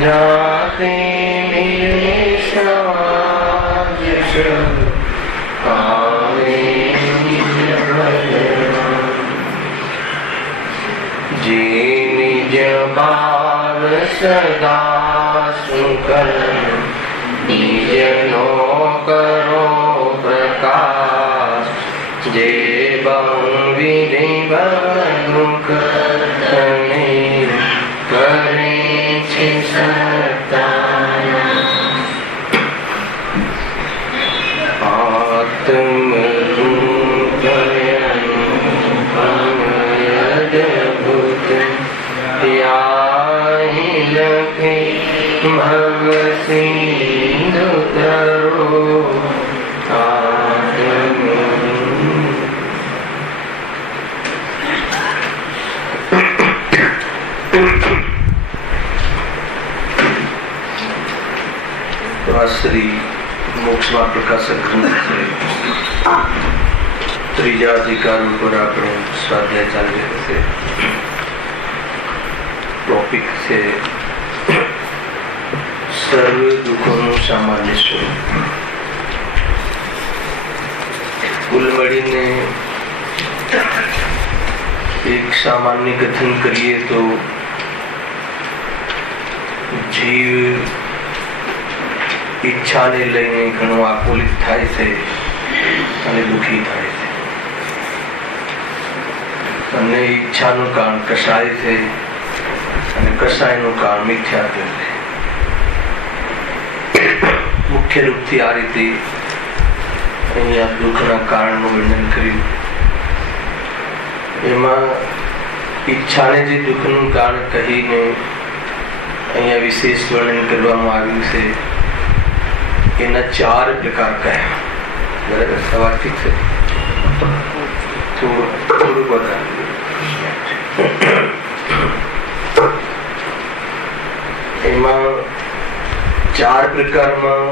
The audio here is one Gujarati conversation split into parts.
जाते जी निज बाल सदा सुकर निज नो करो प्रकाश जे विधि मुख करे आत्म अद्भुत त्याहि लखे भव सिंधु तरो श्री मोक्षमार्ग प्रकाशक ग्रंथ से ત્રીજા અધિકાર ઉપર આપણે સ્વાધ્યાય ચાલી રહ્યો છે. ટોપિક છે સર્વ દુઃખોનું સામાન્ય સ્વરૂપ. કુલ મળીને એક સામાન્ય કથન કરીએ તો જીવ ઈચ્છાને લઈને ઘણો આકુલિત થાય છે અને દુઃખી થાય છે. અને ઈચ્છાનું કારણ કસાય છે અને કસાયનું કારણ મિથ્યાત્વ છે. મુખ્ય રૂપથી આ રીતે અહીંયા દુઃખના કારણનું વર્ણન કર્યું. એમાં ઈચ્છાને જે દુઃખનું કારણ કહીને અહીંયા વિશેષ વર્ણન કરવામાં આવ્યું છે. એના 4 પ્રકાર કયા. બરાબર, સવાલ ઠીક છે? થોડું બધા એમાં 4 પ્રકારમાં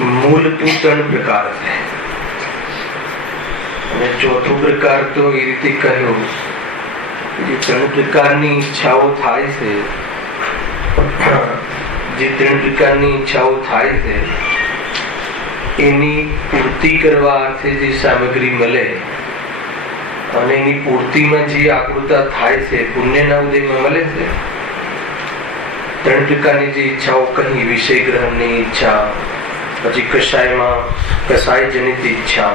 મૂળભૂત 3 પ્રકાર છે. અને ચોથો પ્રકાર તો એ રીતે કહ્યો જે 3 પ્રકારની ઈચ્છાઓ થાય છે, જે 3 પ્રકારની ઈચ્છાઓ થાય છે એની પૂર્તિ કરવા અર્થે જે સામગ્રી મળે અને એની પૂર્તિમાં જે આકૃતા થાય છે પુણ્યના ઉદયમાં મળે છે. 3 પ્રકારની જે ઈચ્છાઓ કહી, વિષય ગ્રહણની ઈચ્છા, પછી કસાયમાં કસાય જનિત ઈચ્છા,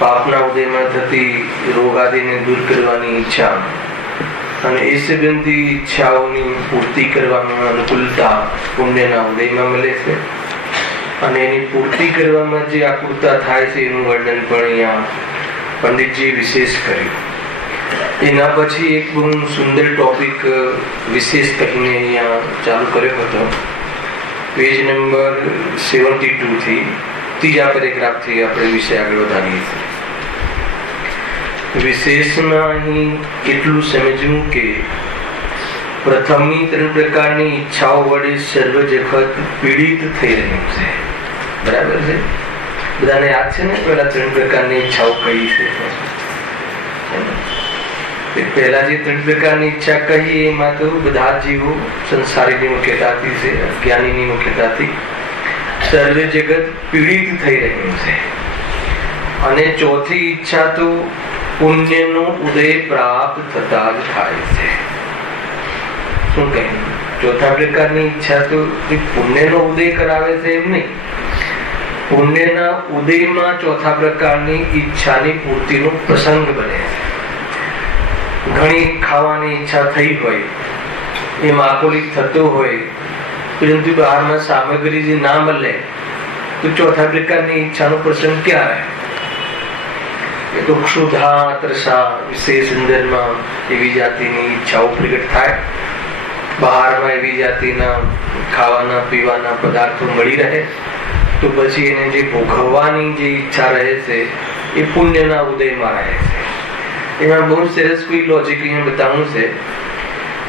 પાપના ઉદયમાં થતી રોગ આદિને દૂર કરવાની ઈચ્છા અને એ સંબંધી ઈચ્છાઓની પૂર્તિ કરવામાં અનુકૂળતા પુણ્યના ઉદયમાં મળે છે. અને એની પૂર્તિ કરવામાં જે આકૃતા થાય છે એનું વર્ણન પણ અહીંયા પંડિતજીએ વિશેષ કર્યું. એના પછી એક બહુ સુંદર ટોપિક વિશેષ કહીને અહીંયા ચાલુ કર્યો હતો. પેજ નંબર 72 થી 3જા પેરેગ્રાફથી આપણે વિષય આગળ વધારીએ છીએ. વિશેષમાં અહીં એટલું સમજવું કે પ્રથમની 3 પ્રકારની ઈચ્છાઓ વડે સર્વ જગત પીડિત થઈ રહ્યું છે. બરાબર છે? બધાને યાદ છે ને પેલા 3 પ્રકારની ઈચ્છાઓ કઈ છે? પહેલા જે 3 પ્રકારની ઈચ્છા કહી એમાં તો બધા જીવો સંસારીની મુખ્યતાથી છે, અજ્ઞાનીની મુખ્યતાથી સર્વ જગત પીડિત થઈ રહ્યું છે. અને ચોથી ઈચ્છા તો પુણ્યનો ઉદય પ્રાપ્ત થતા જ થાય છે. શું કહ્યું? ચોથા પ્રકારની ઈચ્છા તો પુણ્યનો ઉદય કરાવે છે એમ નહીં, પુણ્યના ઉદયમાં ચોથા પ્રકારની ઈચ્છાની પૂર્તિનો પ્રસંગ બને છે. ઘણી ખાવાની ઈચ્છા થઈ હોય, એમ આકુલિત થતો હોય, પરંતુ બહારમાં સામગ્રી જે ના મળે તો ચોથા પ્રકારની ઈચ્છાનો પ્રસંગ ક્યાં રહે? એ તો ક્ષુધા તૃષા વિશેષ અંદરમાં એવી જાતિની ઈચ્છાઓ પ્રગટ થાય. બહારમાં એવી જાતિના ખાવાના પીવાના પદાર્થો મળી રહે તો પછી એને જે ભોગવવાની જે ઈચ્છા રહે છે એ પુણ્યના ઉદયમાં રહે છે. એમાં બહુ સરસ કોઈ લોજિક અહીંયા બતાવવું છે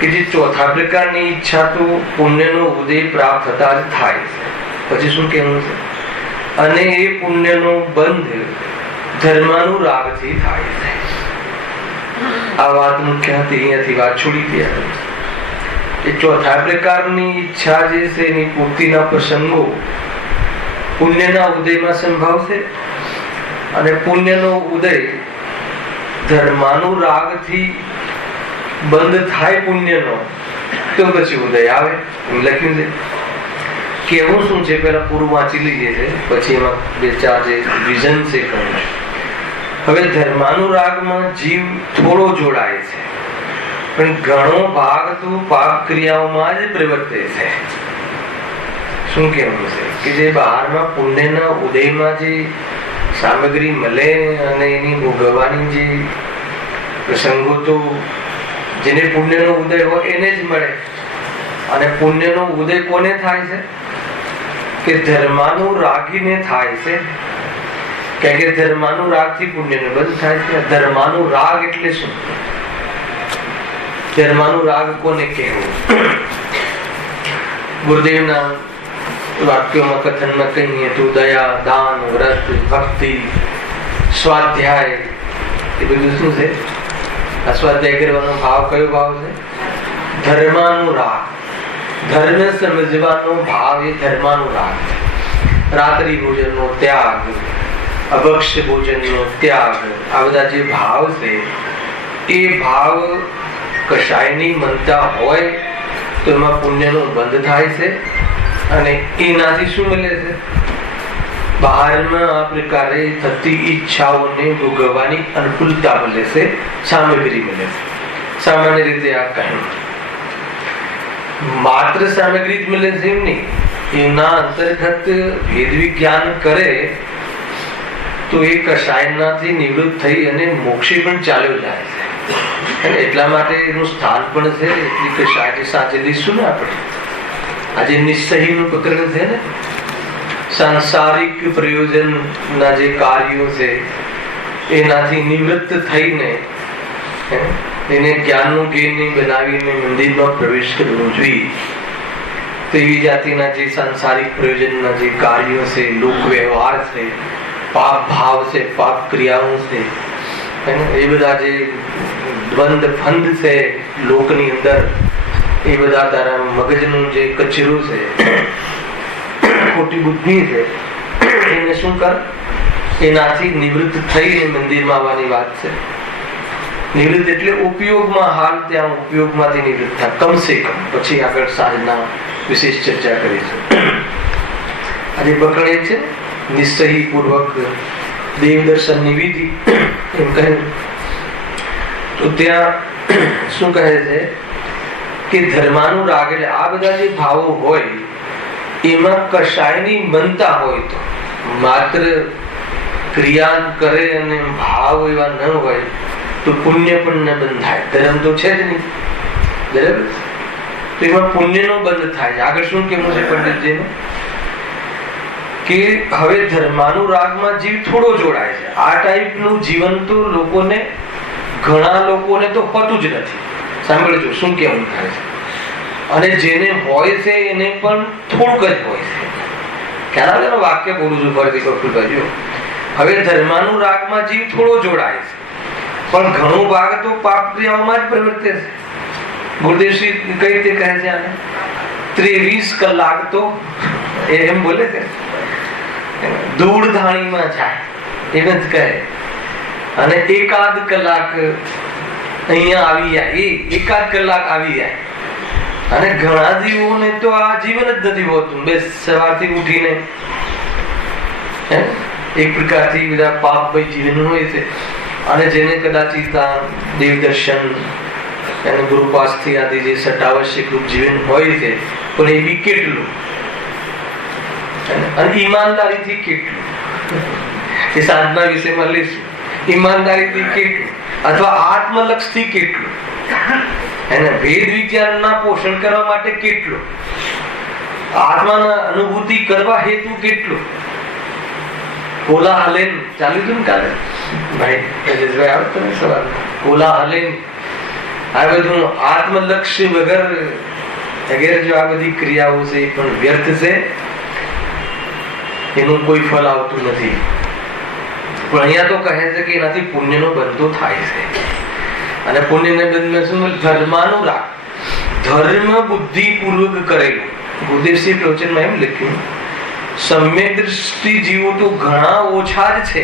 કે જે ચોથા પ્રકારની ઈચ્છા તો પુણ્યનો ઉદય પ્રાપ્ત થતા જ થાય છે. પછી શું કહેવું છે? અને એ પુણ્યનો બંધ ધર્માનુરાગથી થાય છે. આ વાત મુખ્ય હતી, અહીંયાથી વાત છોડી દે. એ ચોથા પ્રકારની ઈચ્છા જે છે એની પૂર્તિના પ્રસંગો પુણ્યના ઉદયમાં સંભવશે, અને પુણ્યનો ઉદય ધર્માનુરાગથી બંધ થાય પુણ્યનો તો પછી ઉદય આવે. લખ્યું છે કેવું શું છે પેલા પૂરું વાંચી લઈએ છે, પછી એમાં બે ચાર જે વિઝન છે કહું છું. હવે ધર્માનુરાગમાં જીવ થોડો જોડાય છે, પણ ઘણો ભાગ તો પાપ ક્રિયાઓમાં જ પ્રવર્તે છે. શું કેવું છે કે જે બહારમાં પુણ્યના ઉદયમાં જે સામગ્રી મળે અને એની ભોગવવાની જે પ્રસંગો તો જેને પુણ્યનો ઉદય હોય એને જ મળે. અને પુણ્યનો ઉદય કોને થાય છે કે ધર્માનુરાગીને થાય છે. કારણ કે ધર્માનુરાગથી પુણ્યનો બંધ થાય છે. ધર્માનુરાગ એટલે શું? ધર્માનુરાગ કોને કહેવું? ગુરુદેવના વાક્યોમાં કથનમાં કહીએ તો દયા, દાન, વ્રત, ભક્તિ, સ્વાધ્યાય, એ બધું શું છે? આ સ્વાધ્યાય કરવાનો ભાવ કયો ભાવ છે? ધર્માનુરાગ. ધર્મ સમજવાનો ભાવ એ ધર્માનુરાગ છે. રાત્રિ ભોજનનો ત્યાગ, અભક્ષ્ય ભોજનનો ત્યાગ, આ બધા જે ભાવ છે એ ભાવ કશાયની મનતા હોય તો એમાં પુણ્યનો બંધ થાય છે. અને એનાથી શું મળે છે? બહારમાં આ પ્રકારે થતી ઈચ્છાઓને ભોગવવાની અનુકૂળતા મળે છે, સામગ્રી મળે છે. સામાન્ય રીતે આ કહ્યું માત્ર સામગ્રી જ મળે છે એમ નહીં, એના અંતર્ગત ભેદ વિજ્ઞાન કરે તો એ કશાયનાથી નિવૃત્ત થઈ અને મોક્ષે પણ ચાલ્યો જાય છે. અને એટલા માટે એનું સ્થાન પણ છે. એટલી કશાય સાચે દઈશું ને આપણે. આજે નિસ્સહીનું પ્રકરણ છે ને, સાંસારિક પ્રયોજનના જે કાર્યો છે એનાથી નિવૃત્ત થઈને એને જ્ઞાનનું કેન્દ્ર બનાવીને મંદિરમાં પ્રવેશ કરવો જોઈએ. તેવી જાતિના જે સાંસારિક પ્રયોજનના જે કાર્યો છે, લોક વ્યવહાર છે, પાપ ભાવ છે, પાપ ક્રિયાઓ છે, એ બધા જે દ્વંદ ફંદ છે લોકની અંદર, એ બધા તારા મગજનું જે કચરું છે, ખોટી બુદ્ધિ છે, એને શું કર? એનાથી નિવૃત્ત થઈને મંદિરમાં આવવાની વાત છે. નિવૃત્ત એટલે ઉપયોગમાં, હાલ ત્યાં ઉપયોગમાંથી નિવૃત્ત થાય કમસે કમ. પછી આગળ સાંજના વિશેષ ચર્ચા કરીશું. આજે પકડે છે નિશ્ચયી પૂર્વક દેવ દર્શનની વિધિ એમ કહ્યું તો ત્યાં શું કહે છે કે ધર્માનુરાગ એટલે આ બધા જે ભાવો હોય એમાં કશાયની મનતા હોય તો માત્ર ક્રિયા કરે અને ભાવ એવા ન હોય તો પુણ્ય પણ ન બંધાય. ધર્મ તો છે જ નહીં, બરાબર? તો એમાં પુણ્યનો બંધ થાય. આગળ શું કેવું છે પંડિતજીને કે હવે ધર્માનુરાગમાં જીવ થોડો જોડાય છે. આ ટાઈપનું જીવન તો લોકોને, ઘણા લોકોને તો હોતું જ નથી. સાંભળજો શું કેવું થાય છે. અને જેને હોય છે એને પણ થોડુંક જ હોય છે. ખ્યાલ આવે ને? વાક્ય બોલું છું ફરીથી કપૂરભાઈ. હવે ધર્માનુરાગમાં જીવ થોડો જોડાય છે, પણ ઘણો ભાગ તો પાપ ક્રિયાઓમાં જ પ્રવર્તે છે. ગુરુદેવશ્રી કઈ રીતે કહે છે આને? 23 કલાક તો એમ બોલે છે ધૂળ ધાણીમાં જાય એમ જ કહે. અને એકાદ કલાક અહીંયા આવી જાય, એકાદ કલાક આવી જાય. અને ઘણા જીવોને તો આ જીવન જ નથી હોતું. બે સવારથી ઉઠીને એક પ્રકારથી બધા પાપમય જીવન હોય છે. અને જેને કદાચ દેવ દર્શન અને ગુરુપાસથી આદિ જે સટાવશ્યક રૂપ જીવન હોય છે, પણ એ બી કેટલું અને ઈમાનદારીથી કેટલું, એ સાધના વિશેમાં લઈશું. ઈમાનદારીથી કેટલું અથવા આત્મલક્ષથી કેટલું, એને ભેદ વિજ્ઞાનના પોષણ કરવા માટે કેટલું, આત્માના અનુભૂતિ કરવા હેતુ કેટલું. કોલાહલેન ચાલ્યું હતું ને કાલે ભાઈ રાજેશભાઈ આવતો ને સવાલ, કોલાહલેન આ બધું આત્મલક્ષ્ય વગર વગેરે જો આ બધી ક્રિયાઓ છે એ પણ વ્યર્થ છે, એનું કોઈ ફળ આવતું નથી. પણ અહીંયા તો કહે છે કે એનાથી પુણ્યનો બંધ થાય છે. અને પુણ્યને બંધમાં શું? ધર્માનુરાગ. ધર્મ બુદ્ધિ પૂર્વક કરેલું. ગુરુદેવસિંહ પ્રવચનમાં એમ લખ્યું, સમ્યક દ્રષ્ટિ જીવો તો ઘણા ઓછા જ છે,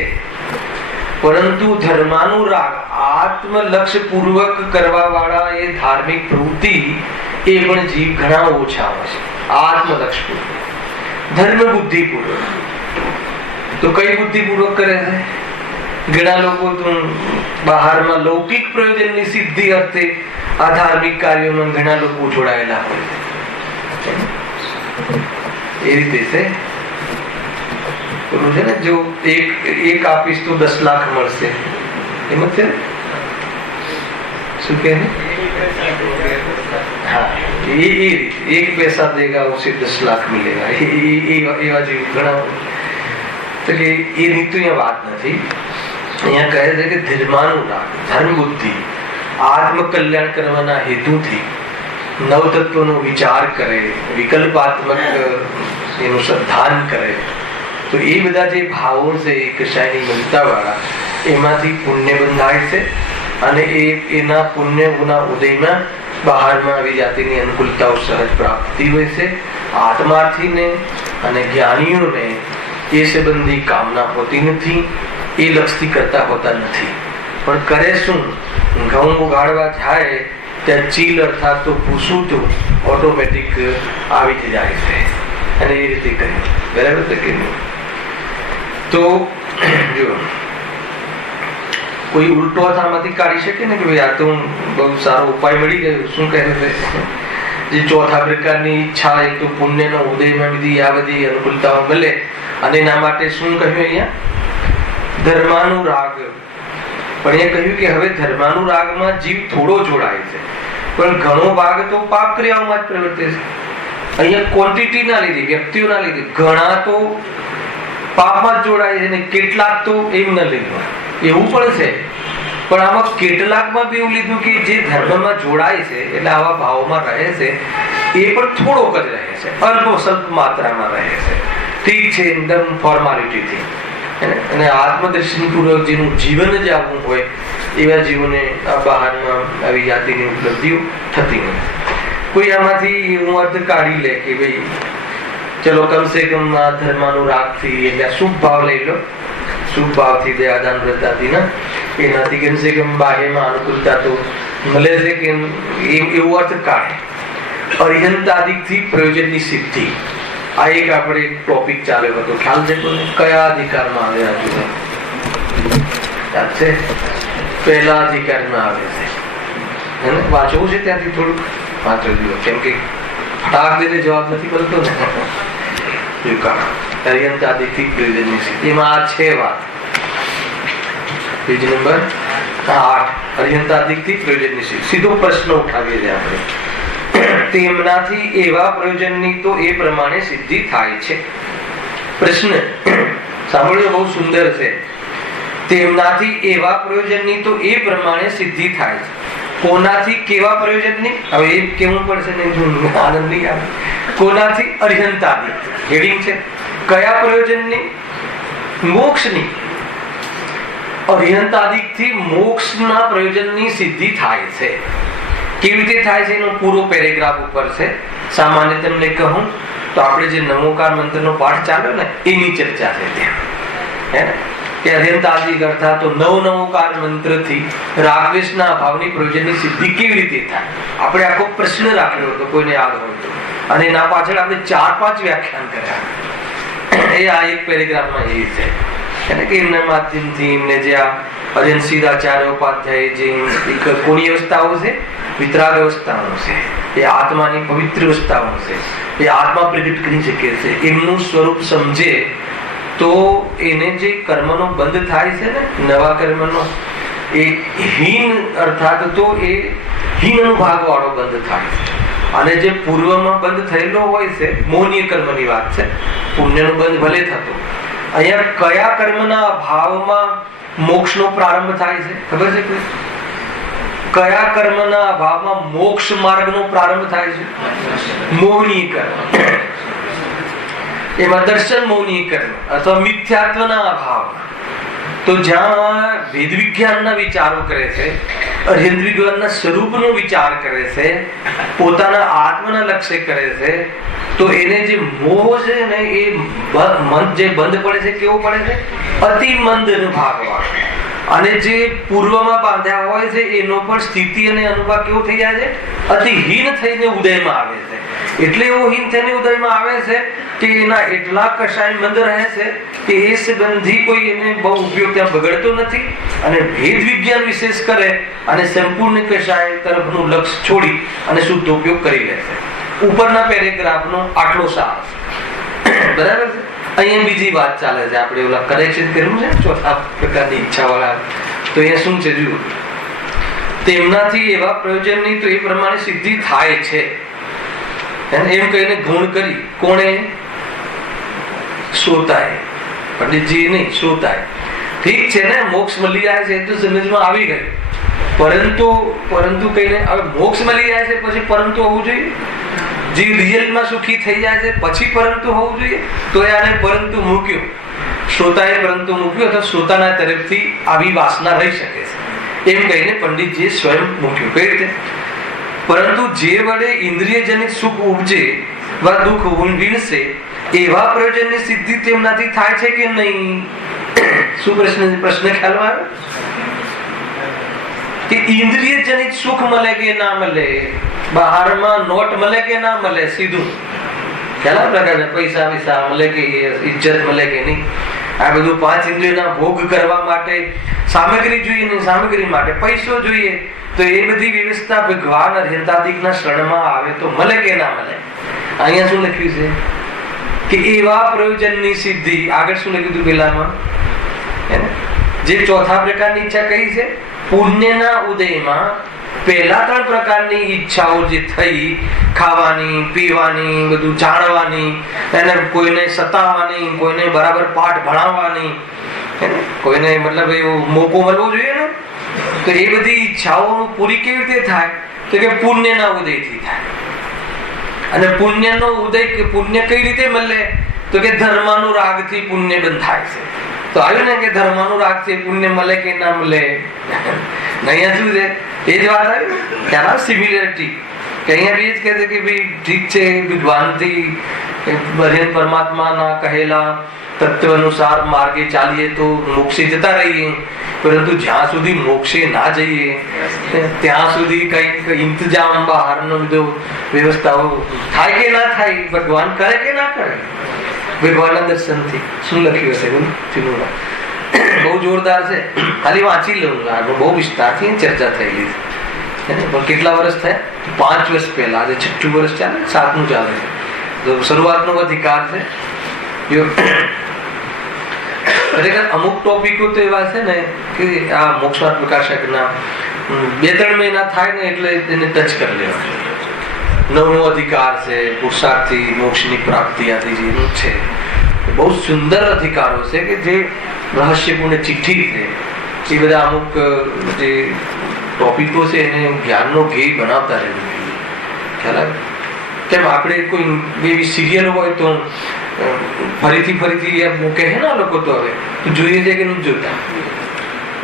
પરંતુ ધર્માનુરાગ આત્મલક્ષ્ય પૂર્વક કરવા વાળા એ ધાર્મિક પ્રવૃત્તિ એ પણ જીવ ઘણા ઓછા હોય છે. આત્મલક્ષ્ય પૂર્વક, ધર્મ બુદ્ધિ પૂર્વક. તો કઈ બુદ્ધિ પૂર્વક કરે છે? ઘણા લોકો તો બહારમાં લૌકિક પ્રયોજનની સિદ્ધિ અર્થે આ ધાર્મિક કાર્યોમાં ઘણા લોકો જોડાયેલા હોય છે. એ રીતે છે છે ને, જો એક આપીશ તો 10 લાખ મળશે, એમ છે. શું કહે? हाँ, ये एक पैसा देगा उसे 10 लाख मिलेगा, એવા જેવું ઘણા. તો કે એ રીત અહીંયા વાત નથી. અહીંયા કહે છે કે ધર્માનુરાગ, ધર્મ બુદ્ધિ આત્મ કલ્યાણ કરવાના હેતુથી નવતત્વનો વિચાર કરે, વિકલ્પાત્મક એનું શ્રદ્ધાન કરે, તો એ બધા જે ભાવો છે એ કશાયની મમતા વાળા, એમાંથી પુણ્ય બંધાય છે અને એના પુણ્યના ઉદયમાં બહારમાં આવી જાતિની અનુકૂળતાઓ સહજ પ્રાપ્તિ હોય છે. આત્માર્થીને અને જ્ઞાનીઓને એ સંબંધી કામના હોતી નથી, એ લક્ષથી કરતા હોતા નથી. પણ કરે શું? ઘઉં ઉગાડવા જાય ત્યાં ચીલ અર્થાત તો ભૂસું તો ઓટોમેટિક આવી જ જાય છે, અને એ રીતે કર્યું. બરાબર છે કે નહીં? તો જો કોઈ ઉલટો આમાંથી કાઢી શકે ને કે ભાઈ આ તો બહુ સારો ઉપાય મળી ગયો. શું કહે છે? જે ચોથા પ્રકારની ઈચ્છા, એક તો પુણ્યનો ઉદયમાં બધી આ બધી અનુકૂળતાઓ મળે, અને એના માટે શું કહ્યું અહીંયા? ધર્માનુરાગ. પણ એ કહ્યું કે હવે ધર્માનુરાગમાં જીવ થોડો જોડાય છે, પણ ઘણો ભાગ તો પાપ ક્રિયાઓમાં જ પ્રવર્તે છે. અહીંયા ક્વોન્ટિટીના લીધે, વ્યક્તિઓના લીધે ઘણા તો પાપમાં જ જોડાય છે, ને કેટલાક તો એમ ન લીધું. એવું પણ છે, પણ આમાં કેટલાકમાં બી એવું લીધું કે જે ધર્મમાં જોડાય છે એટલે આવા ભાવમાં રહે છે, એ પણ થોડોક જ રહે છે, અલ્પ સ્વલ્પ માત્રામાં રહે છે. ઠીક છે, એકદમ ફોર્માલિટીથી. અને આત્મદર્શન પૂર્વક જેનું જીવન જ આવવું હોય એવા જીવોને આ બહારમાં આવી જાતિની ઉપલબ્ધિઓ થતી હોય. કોઈ આમાંથી એવું અર્થ કાઢી લે કે ભાઈ ચલો કમસે કમ આ ધર્માનુરાગથી એટલે શુભ ભાવ લઈ લો, શુભ ભાવથી દયાદાન વ્રતાથી ના, એનાથી કમસે કમ બાહ્યમાં અનુકૂળતા તો મળે છે કે એવું અર્થ કાઢે. અરિહંતાદિકથી પ્રયોજનની સિદ્ધિ, આ એક આપણે ટોપિક ચાલ્યો હતો. ખ્યાલ છે કોને? કયા અધિકારમાં આવે? યાદ છે? પહેલા અધિકારમાં આવે છે. એને વાંચવું છે ત્યાંથી થોડુંક વાંચવું જોઈએ, કેમ કે ફટાક દઈને જવાબ નથી મળતો ને. અરિહંતાદિકથી પ્રયોજનની સિદ્ધિ, એમાં આ છે વાત. પેજ નંબર 8, અરિહંતાદિકથી પ્રયોજનની સિદ્ધિ. સીધો પ્રશ્ન ઉઠાવીએ છીએ આપણે. તેમનાથી એવા પ્રયોજનની તો એ પ્રમાણે સિદ્ધિ થાય છે. પ્રશ્ન સાંભળ્યો, બહુ સુંદર છે. તેમનાથી એવા પ્રયોજનની તો એ પ્રમાણે સિદ્ધિ થાય છે. કોનાથી? કેવા પ્રયોજનની? હવે એ કેવું પડશે ને, આનંદ નહીં આવે. કોનાથી? અરિહંતાદિક. હેડિંગ છે. કયા પ્રયોજનની? મોક્ષની. અરિહંતાદિકથી મોક્ષના પ્રયોજનની સિદ્ધિ થાય છે. કેવી રીતે થાય છે એનો પૂરો પેરેગ્રાફ ઉપર છે. સામાન્ય તમને કહું તો આપણે જે નમોકાર મંત્રનો પાઠ ચાલ્યો ને એની ચર્ચા છે ત્યાં, હે ને, કે અરિહંતાદિક અર્થાત તો નવકાર મંત્રથી રાગદ્વેષના અભાવની પ્રયોજનની સિદ્ધિ કેવી રીતે થાય. આપણે આખો પ્રશ્ન રાખ્યો હતો, કોઈને યાદ હોય તો, અને એના પાછળ આપણે 4-5 વ્યાખ્યાન કર્યા. એ આ એક પેરેગ્રાફમાં એ છે, એટલે કે એમના માધ્યમથી એમને જે આ અરિહંત સિદ્ધાચાર્ય ઉપાધ્યાય જે એક કોની અવસ્થાઓ છે, વિતરાગ અવસ્થાઓ છે, એ આત્માની પવિત્ર અવસ્થાઓ છે, એ આત્મા પ્રગટ કરી શકે છે. એમનું સ્વરૂપ સમજે તો એને જે કર્મનો બંધ થાય છે ને, નવા કર્મનો, એ હીન અર્થાત તો એ હીન અનુભાગ વાળો બંધ થાય છે. અને જે પૂર્વમાં બંધ થયેલો હોય છે, મોહનીય કર્મની વાત છે, પુણ્યનો બંધ ભલે થતો. અહીંયા કયા કર્મના અભાવમાં મોક્ષનો પ્રારંભ થાય છે ખબર છે કોઈ? કયા કર્મના અભાવમાં મોક્ષ માર્ગનો પ્રારંભ થાય છે? મોહનીય કર્મ. એમાં દર્શન મોહનીય કર્મ અથવા મિથ્યાત્વના અભાવ. તો જ્યાં વેદ વિજ્ઞાનના વિચારો કરે છે અર્હંત વિજ્ઞાનના સ્વરૂપનો વિચાર કરે છે, પોતાના આત્માના લક્ષ્ય કરે છે, તો એને જે મોહ છે ને એ મન જે બંધ પડે છે, કેવો પડે છે? અતિ મંદ ભાગવાળો. અને જે પૂર્વમાં બાંધ્યા હોય છે એનો પણ સ્થિતિ અને અનુભવ કેવો થઈ જાય છે? અતિહીન થઈને ઉદયમાં આવે છે. એટલે એવો હીન થઈને ઉદયમાં આવે છે કે એના એટલા કષાય મંદ રહે છે કે એ સંબંધી કોઈ એને બહુ ઉપયોગ ત્યાં બગડતો નથી, અને ભેદ વિજ્ઞાન વિશેષ કરે અને સંપૂર્ણ કષાય તરફનું લક્ષ્ય છોડી અને શુદ્ધ ઉપયોગ કરી લે છે. ઉપરના પેરેગ્રાફનો આટલો સાર. બરાબર છે. અહીંયા બીજી વાત ચાલે છે. આપણે ઓલા કરેક્શન કર્યું છે ચોથા પ્રકારની ઈચ્છા વાળા, તો અહીંયા શું છે? જુઓ, તેમનાથી એવા પ્રયોજનની તો એ પ્રમાણે સિદ્ધિ થાય છે એમ કહીને ગુણ કરી. કોણે? શ્રોતાએ. પંડિતજી નહીં, શ્રોતાએ. ઠીક છે ને, મોક્ષ મળી જાય છે તો સમજમાં આવી ગયું. પરંતુ કહીને હવે મોક્ષ મળી જાય છે પછી પરંતુ હોવું જોઈએ. જે રિયલમાં સુખી થઈ જાય છે પછી પરંતુ હોવું જોઈએ. તો આને પરંતુ મૂક્યો, શ્રોતાએ પરંતુ મૂક્યો તો શ્રોતાના તરફથી આવી વાસના રહી શકે છે એમ કહીને પંડિતજીએ સ્વયં મૂક્યું. કઈ રીતે? પરંતુ જે વડે ઇન્દ્રિયજનિત સુખ ઉપજે વા દુઃખ વીણશે એવા પ્રયોજનની સિદ્ધિ તેમનાથી થાય છે કે નહીં? શું પ્રશ્ન ખ્યાલમાં આવે? કે ઇન્દ્રિયજનિત સુખ મળે કે ના મળે, બહારમાં નોટ મળે કે ના મળે, સીધું ખ્યાલ પ્રકાર પૈસા વિસા મળે કે ઇજ્જત મળે કે નહીં, આ બધું પાંચ ઇન્દ્રિયોના ભોગ કરવા માટે સામગ્રી જોઈએ ને, સામગ્રી માટે પૈસો જોઈએ, તો એ બધી વ્યવસ્થા ભગવાન અર્હંતાદિકના શરણમાં આવે તો મળે કે ના મળે? અહીંયા શું લખ્યું છે કે એવા પ્રયોજનની સિદ્ધિ. આગળ શું લખ્યું હતું પેલામાં? જે ચોથા પ્રકારની ઈચ્છા કઈ છે? પુણ્યના ઉદયમાં પહેલા 3 પ્રકારની ઈચ્છાઓ જે થઈ, ખાવાની, પીવાની, બધું જાણવાની, એને કોઈને સતાવવાની, કોઈને બરાબર પાઠ ભણાવવાની, કોઈને મતલબ એવો મોકો મળવો જોઈએ ને, તો એ બધી ઈચ્છાઓ પૂરી કેવી રીતે થાય? તો કે પુણ્યના ઉદયથી થાય. અને પુણ્યનો ઉદય, પુણ્ય કઈ રીતે મળે? તો કે ધર્માનું રાગથી પુણ્ય બંધાય છે. તો આવ્યું ને કે ધર્માનું રાગથી પુણ્ય મળે કે ના મળે? અહીંયા શું છે? એ જ વાત આવી. ત્યાં સિમિલરિટી કે અહીંયા બી જ કહે છે કે ભાઈ ઠીક છે, ભગવાનથી પરમાત્માના કહેલા તત્વ અનુસાર માર્ગે ચાલીએ તો મોક્ષે જતા રહીએ, પરંતુ જ્યાં સુધી મોક્ષે ના જઈએ ત્યાં સુધી કઈક ઇંતજામ બહારનો બધો વ્યવસ્થાઓ થાય કે ના થાય, ભગવાન કરે કે ના કરે? ભગવાનના દર્શનથી શું લખ્યું હશે? બહુ જોરદાર છે. ખાલી વાંચી લઉં, બહુ વિસ્તારથી ચર્ચા થયેલી છે. પણ કેટલા વર્ષ થયા? 5 વર્ષ પહેલા. આજે 6ઠું વર્ષ ચાલે, 7મું ચાલે છે. તો શરૂઆતનો અધિકાર છે. ખરેખર અમુક ટોપિકો તો એવા છે ને કે આ મોક્ષમાર્ગ પ્રકાશકના 2-3 મહિના થાય ને એટલે એને ટચ કરી લેવા. 9મો અધિકાર છે, પુરુષાર્થથી મોક્ષની પ્રાપ્તિ આથી જેનું છે. બહુ સુંદર અધિકારો છે કે જે રહસ્યપૂર્ણ ચિઠ્ઠી છે. એ બધા અમુક જે ટોપિકો છે એને જ્ઞાનનો ધ્યેય બનાવતા રહેવું જોઈએ. ખ્યાલ આવે? કેમ આપણે કોઈ એવી સિરિયલ હોય તો ફરીથી મૂકે છે ને લોકો, તો હવે તો જોઈએ છે કે નથી જોતા?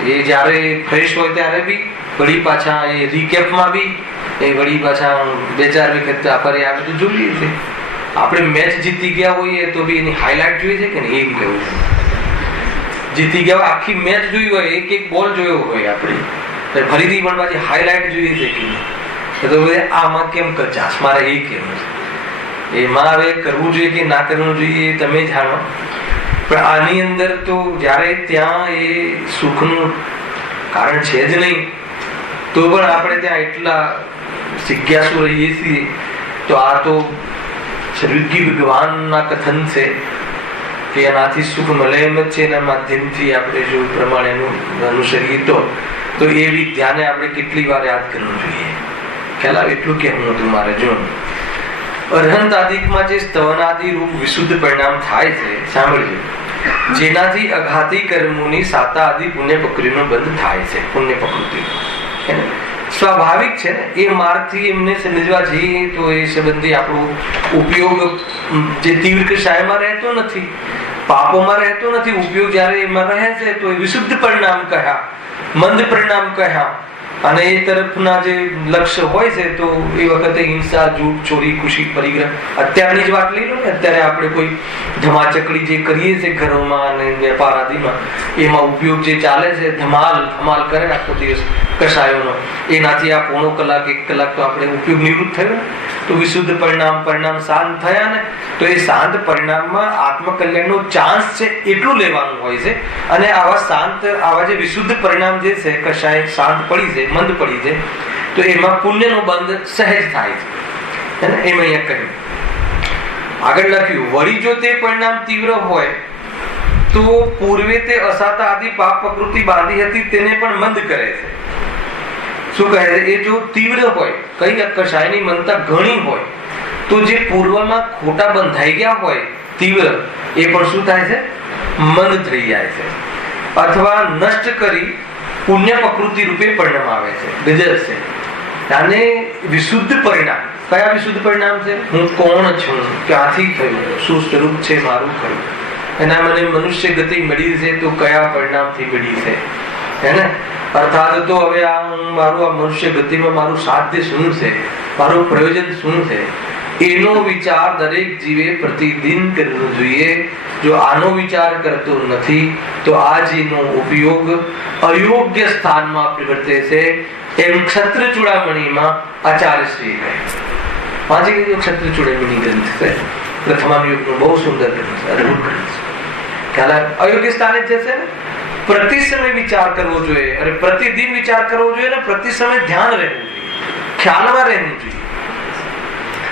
એ જયારે ફ્રેશ હોય ત્યારે બી વળી પાછા એ રીકેપમાં બી એ વળી પાછા 2-4 વખત ફરી આવે તો જોઈએ છે. આપણે મેચ જીતી ગયા હોઈએ તો બી એની હાઈલાઇટ જોઈએ છે કે નહીં? એમ કેવું છે, જીતી ગયા આખી મેચ જોઈ હોય, એક બોલ જોયો હોય આપણે, ફરીથી પણ પાછી હાઈલાઇટ જોઈએ છે કે નહીં? તો આમાં કેમ કચાશ મારે એ કેમ છે? એમાં હવે કરવું જોઈએ કે ના કરવું જોઈએ તમે જાણો. પણ આની અંદર તો જયારે ત્યાં એ સુખનું કારણ છે જ નહીં, તો પણ આપણે ત્યાં એટલા જિજ્ઞાસુ રહીએ છીએ. તો આ તો સર્વજ્ઞ ભગવાનના કથન છે કે એનાથી સુખ મળે એમ જ છે. એના માધ્યમથી આપણે જો પ્રમાણેનું અનુસરીએ તો એ વિદ્યાને આપણે કેટલી વાર યાદ કરવું જોઈએ? ખ્યાલ આવે? એટલું કહેવું હતું મારે. જો અર્હંત આદિકમાં જે સ્તવનાદિ રૂપ વિશુદ્ધ પરિણામ થાય છે, સાંભળજો, જેનાથી અઘાતી કર્મોની સાતા આદિ પુણ્ય પ્રકૃતિનો બંધ થાય છે. પુણ્ય પ્રકૃતિ સ્વાભાવિક છે ને, એ માર્ગથી એમને સમજવા જઈએ તો એ સંબંધી આપણો ઉપયોગ જે તીવ્ર કષાયમાં રહેતો નથી, પાપોમાં રહેતો નથી. ઉપયોગ જયારે એમાં રહે છે તો એ વિશુદ્ધ પરિણામ કહ્યા, મંદ પરિણામ કહ્યા, અને એ તરફના જે લક્ષ્ય હોય છે તો એ વખતે હિંસા, જૂઠ, ચોરી, ખુશી, પરિગ્રહ. અત્યારની જ વાત લઈ લો ને, અત્યારે આપણે કોઈ ધમાચકડી જે કરીએ છીએ ઘરોમાં અને વેપાર આદિમાં, એમાં ઉપયોગ જે ચાલે છે, ધમાલ કરે આખો દિવસ કષાયોનો, એનાથી આ પોણો કલાક 1 કલાક તો આપણે ઉપયોગ નિવૃત્ત થયો, તો વિશુદ્ધ પરિણામ શાંત થયા ને, તો એ શાંત પરિણામમાં આત્મકલ્યાણનો ચાન્સ છે એટલું લેવાનું હોય છે. અને આવા જે વિશુદ્ધ પરિણામ જે છે, કશાય શાંત પડી છે, મંદ પડી છે, તો એમાં પુણ્યનો બંધ સહેજ થાય છે. એમ અહીંયા કહ્યું. આગળ લખ્યું, વળી જો તે પરિણામ તીવ્ર હોય તો પૂર્વે તે અસાતા આદિ પાપ પ્રકૃતિ બાંધી હતી તેને પણ મંદ કરે છે. શું કહે છે? એ જો તીવ્ર હોય, કઈ કશાયની મનતા ઘણી હોય, તો જે પૂર્વમાં ખોટા બંધાઈ ગયા હોય તીવ્ર, એ પણ શું થાય છે? મંદ થઈ જાય છે. અથવા નષ્ટ કરી પુણ્ય પ્રકૃતિ રૂપે પરિણામ આવે છે, ગજર છે. અને વિશુદ્ધ પરિણામ, કયા વિશુદ્ધ પરિણામ છે? હું કોણ છું, ક્યાંથી થયું, શું સ્વરૂપ છે મારું ખરું, એના મને મનુષ્ય ગતિ મળી છે તો કયા પરિણામથી મળી છે, હે ને? અર્થાત તો હવે મારું આ મનુષ્ય ગતિમાં મારું સાધ્ય શું છે, મારું પ્રયોજન શું છે, એનો વિચાર દરેક જીવે પ્રતિદિન કરવો જોઈએ. જો આનો વિચાર કરતો નથી તો આ જીવનો ઉપયોગ અયોગ્ય સ્થાનમાં પ્રવર્તે છે. એમ ક્ષત્રિય ચૂડામણીમાં આચાર્યશ્રી કહે. પાંચે ક્ષત્રિય ચૂડામણી ગ્રંથ છે, પ્રથમાનુયુગનો બહુ સુંદર ગ્રંથ છે, અદભુત ગ્રંથ છે. અયોગ્ય સ્થાને જ જશે ને, પ્રતિ સમય વિચાર કરવો જોઈએ, અને પ્રતિદિન વિચાર કરવો જોઈએ, અને પ્રતિ સમય ધ્યાન રહેવું જોઈએ, ખ્યાલમાં રહેવું જોઈએ.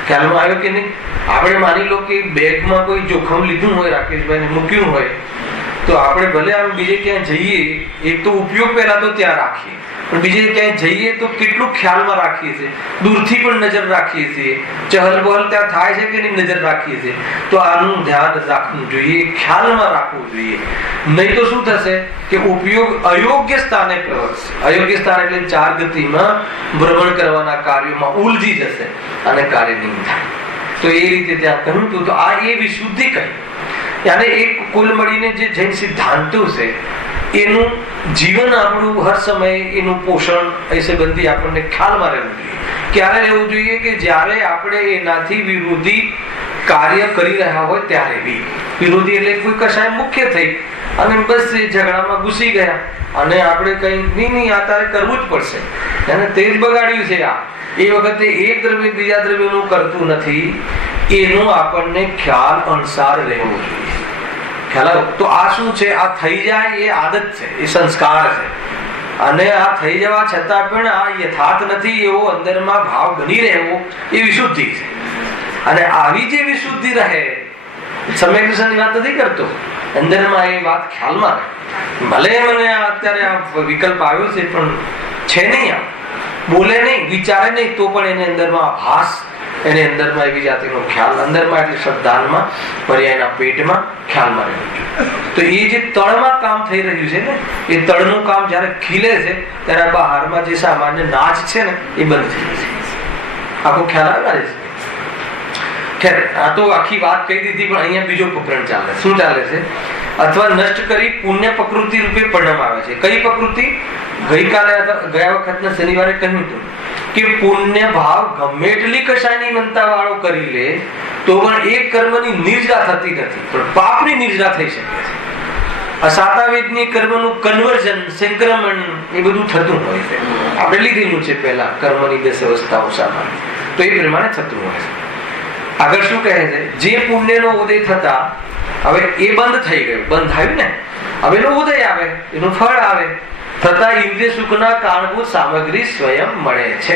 ખ્યાલમાં આવ્યો કે નહીં? આપણે માની લો કે બેગમાં કોઈ જોખમ લીધું હોય, રાકેશભાઈને મૂક્યું હોય, તો આપણે ભલે આમ બીજે ક્યાંય જઈએ, એક તો ઉપયોગ પહેલા તો ત્યાં રાખીએ, પણ બીજે ક્યાંય જઈએ તો કેટલું ખ્યાલમાં રાખીએ છીએ, દૂરથી પણ નજર રાખીએ છીએ, ચહલ બહલ ત્યાં થાય છે કે નહીં નજર રાખીએ છીએ. તો આનું ધ્યાન રાખવું જોઈએ, ખ્યાલમાં રાખવું જોઈએ. નહીં તો શું થશે કે ઉપયોગ અયોગ્ય સ્થાને પ્રવર્તશે. અયોગ્ય સ્થાન એટલે 4 ગતિમાં ભ્રમણ કરવાના કાર્યોમાં ઉલજી જશે અને કાર્ય નહીં થાય. તો એ રીતે ત્યાં કહ્યું હતું. તો આ એ વિશુદ્ધિ કહી. યાને એક કુલ મળીને જે જૈન સિદ્ધાંતો છે એનું જીવન આપણું હર સમયે એનું પોષણ એ સંબંધી આપણને ખ્યાલમાં રહેવું જોઈએ. ક્યારે રહેવું જોઈએ? કે જ્યારે આપણે એનાથી વિરોધી કાર્ય કરી રહ્યા હોય ત્યારે બી. વિરોધી એટલે કોઈ કશાય મુખ્ય થઈ અને બસ એ ઝઘડામાં ઘૂસી ગયા અને આપણે કઈ નહીં આ તારે કરવું જ પડશે, એને તે જ બગાડ્યું છે આ, એ વખતે એક દ્રવ્ય બીજા દ્રવ્યનું કરતું નથી, એનો આપણને ખ્યાલ અનુસાર રહેવો જોઈએ. ખ્યાલ તો આ શું છે? આ થઈ જાય એ આદત છે, એ સંસ્કાર છે. અને આ થઈ જવા છતાં પણ આ યથાર્થ નથી એવો અંદરમાં ભાવ બની રહેવો એ વિશુદ્ધિ છે. અને આવી જે વિશુદ્ધિ રહે, સમય કૃષ્ણની વાત નથી કરતો, અંદરમાં એ વાત ખ્યાલમાં રહે. ભલે મને અત્યારે આ વિકલ્પ આવ્યો છે પણ છે નહીં, આ બોલે નહીં, વિચારે નહીં, તો પણ એની અંદરમાં આભાસ, એની અંદરમાં એવી જાતિનો ખ્યાલ, અંદરમાં એટલે શ્રદ્ધાનમાં પર્યાયના પેટમાં ખ્યાલમાં રહેવું જોઈએ. તો એ જે તળમાં કામ થઈ રહ્યું છે ને, એ તળનું કામ જ્યારે ખીલે છે ત્યારે બહારમાં જે સામાન્ય નાચ છે ને એ બંધ થઈ જશે. આખો ખ્યાલ આવે છે. ખેર, આ તો આખી વાત કહી દીધી, પણ અહીંયા બીજો પ્રકરણ ચાલે. શું ચાલે છે? અથવા નષ્ટ કરી પુણ્ય પ્રકૃતિ રૂપે પરિણામ આવે છે. કઈ પ્રકૃતિ? ગઈકાલે ગયા વખતના શનિવારે કહ્યું હતું કે પુણ્ય ભાવ ગમે એટલી કશાયની મનતા વાળો કરી લે તો પણ એક કર્મની નિર્જરા થતી નથી, પણ પાપની નિર્જરા થઈ શકે છે. અસાતાવેદની કર્મનું કન્વર્ઝન, સંક્રમણ એ બધું થતું હોય છે. આપણે લીધેલું છે પહેલા કર્મની 10 અવસ્થાઓ સામાન્ય, તો એ પ્રમાણે થતું હોય છે. આગળ શું કહે છે? જે પુણ્યનો ઉદય થતા હવે એ બંધ થઈ ગયું, બંધ થયું ને, હવે એનો ઉદય આવે, એનું ફળ આવે, થતા ઇન્દ્રિય સુખના કારણભૂત સામગ્રી સ્વયં મળે છે.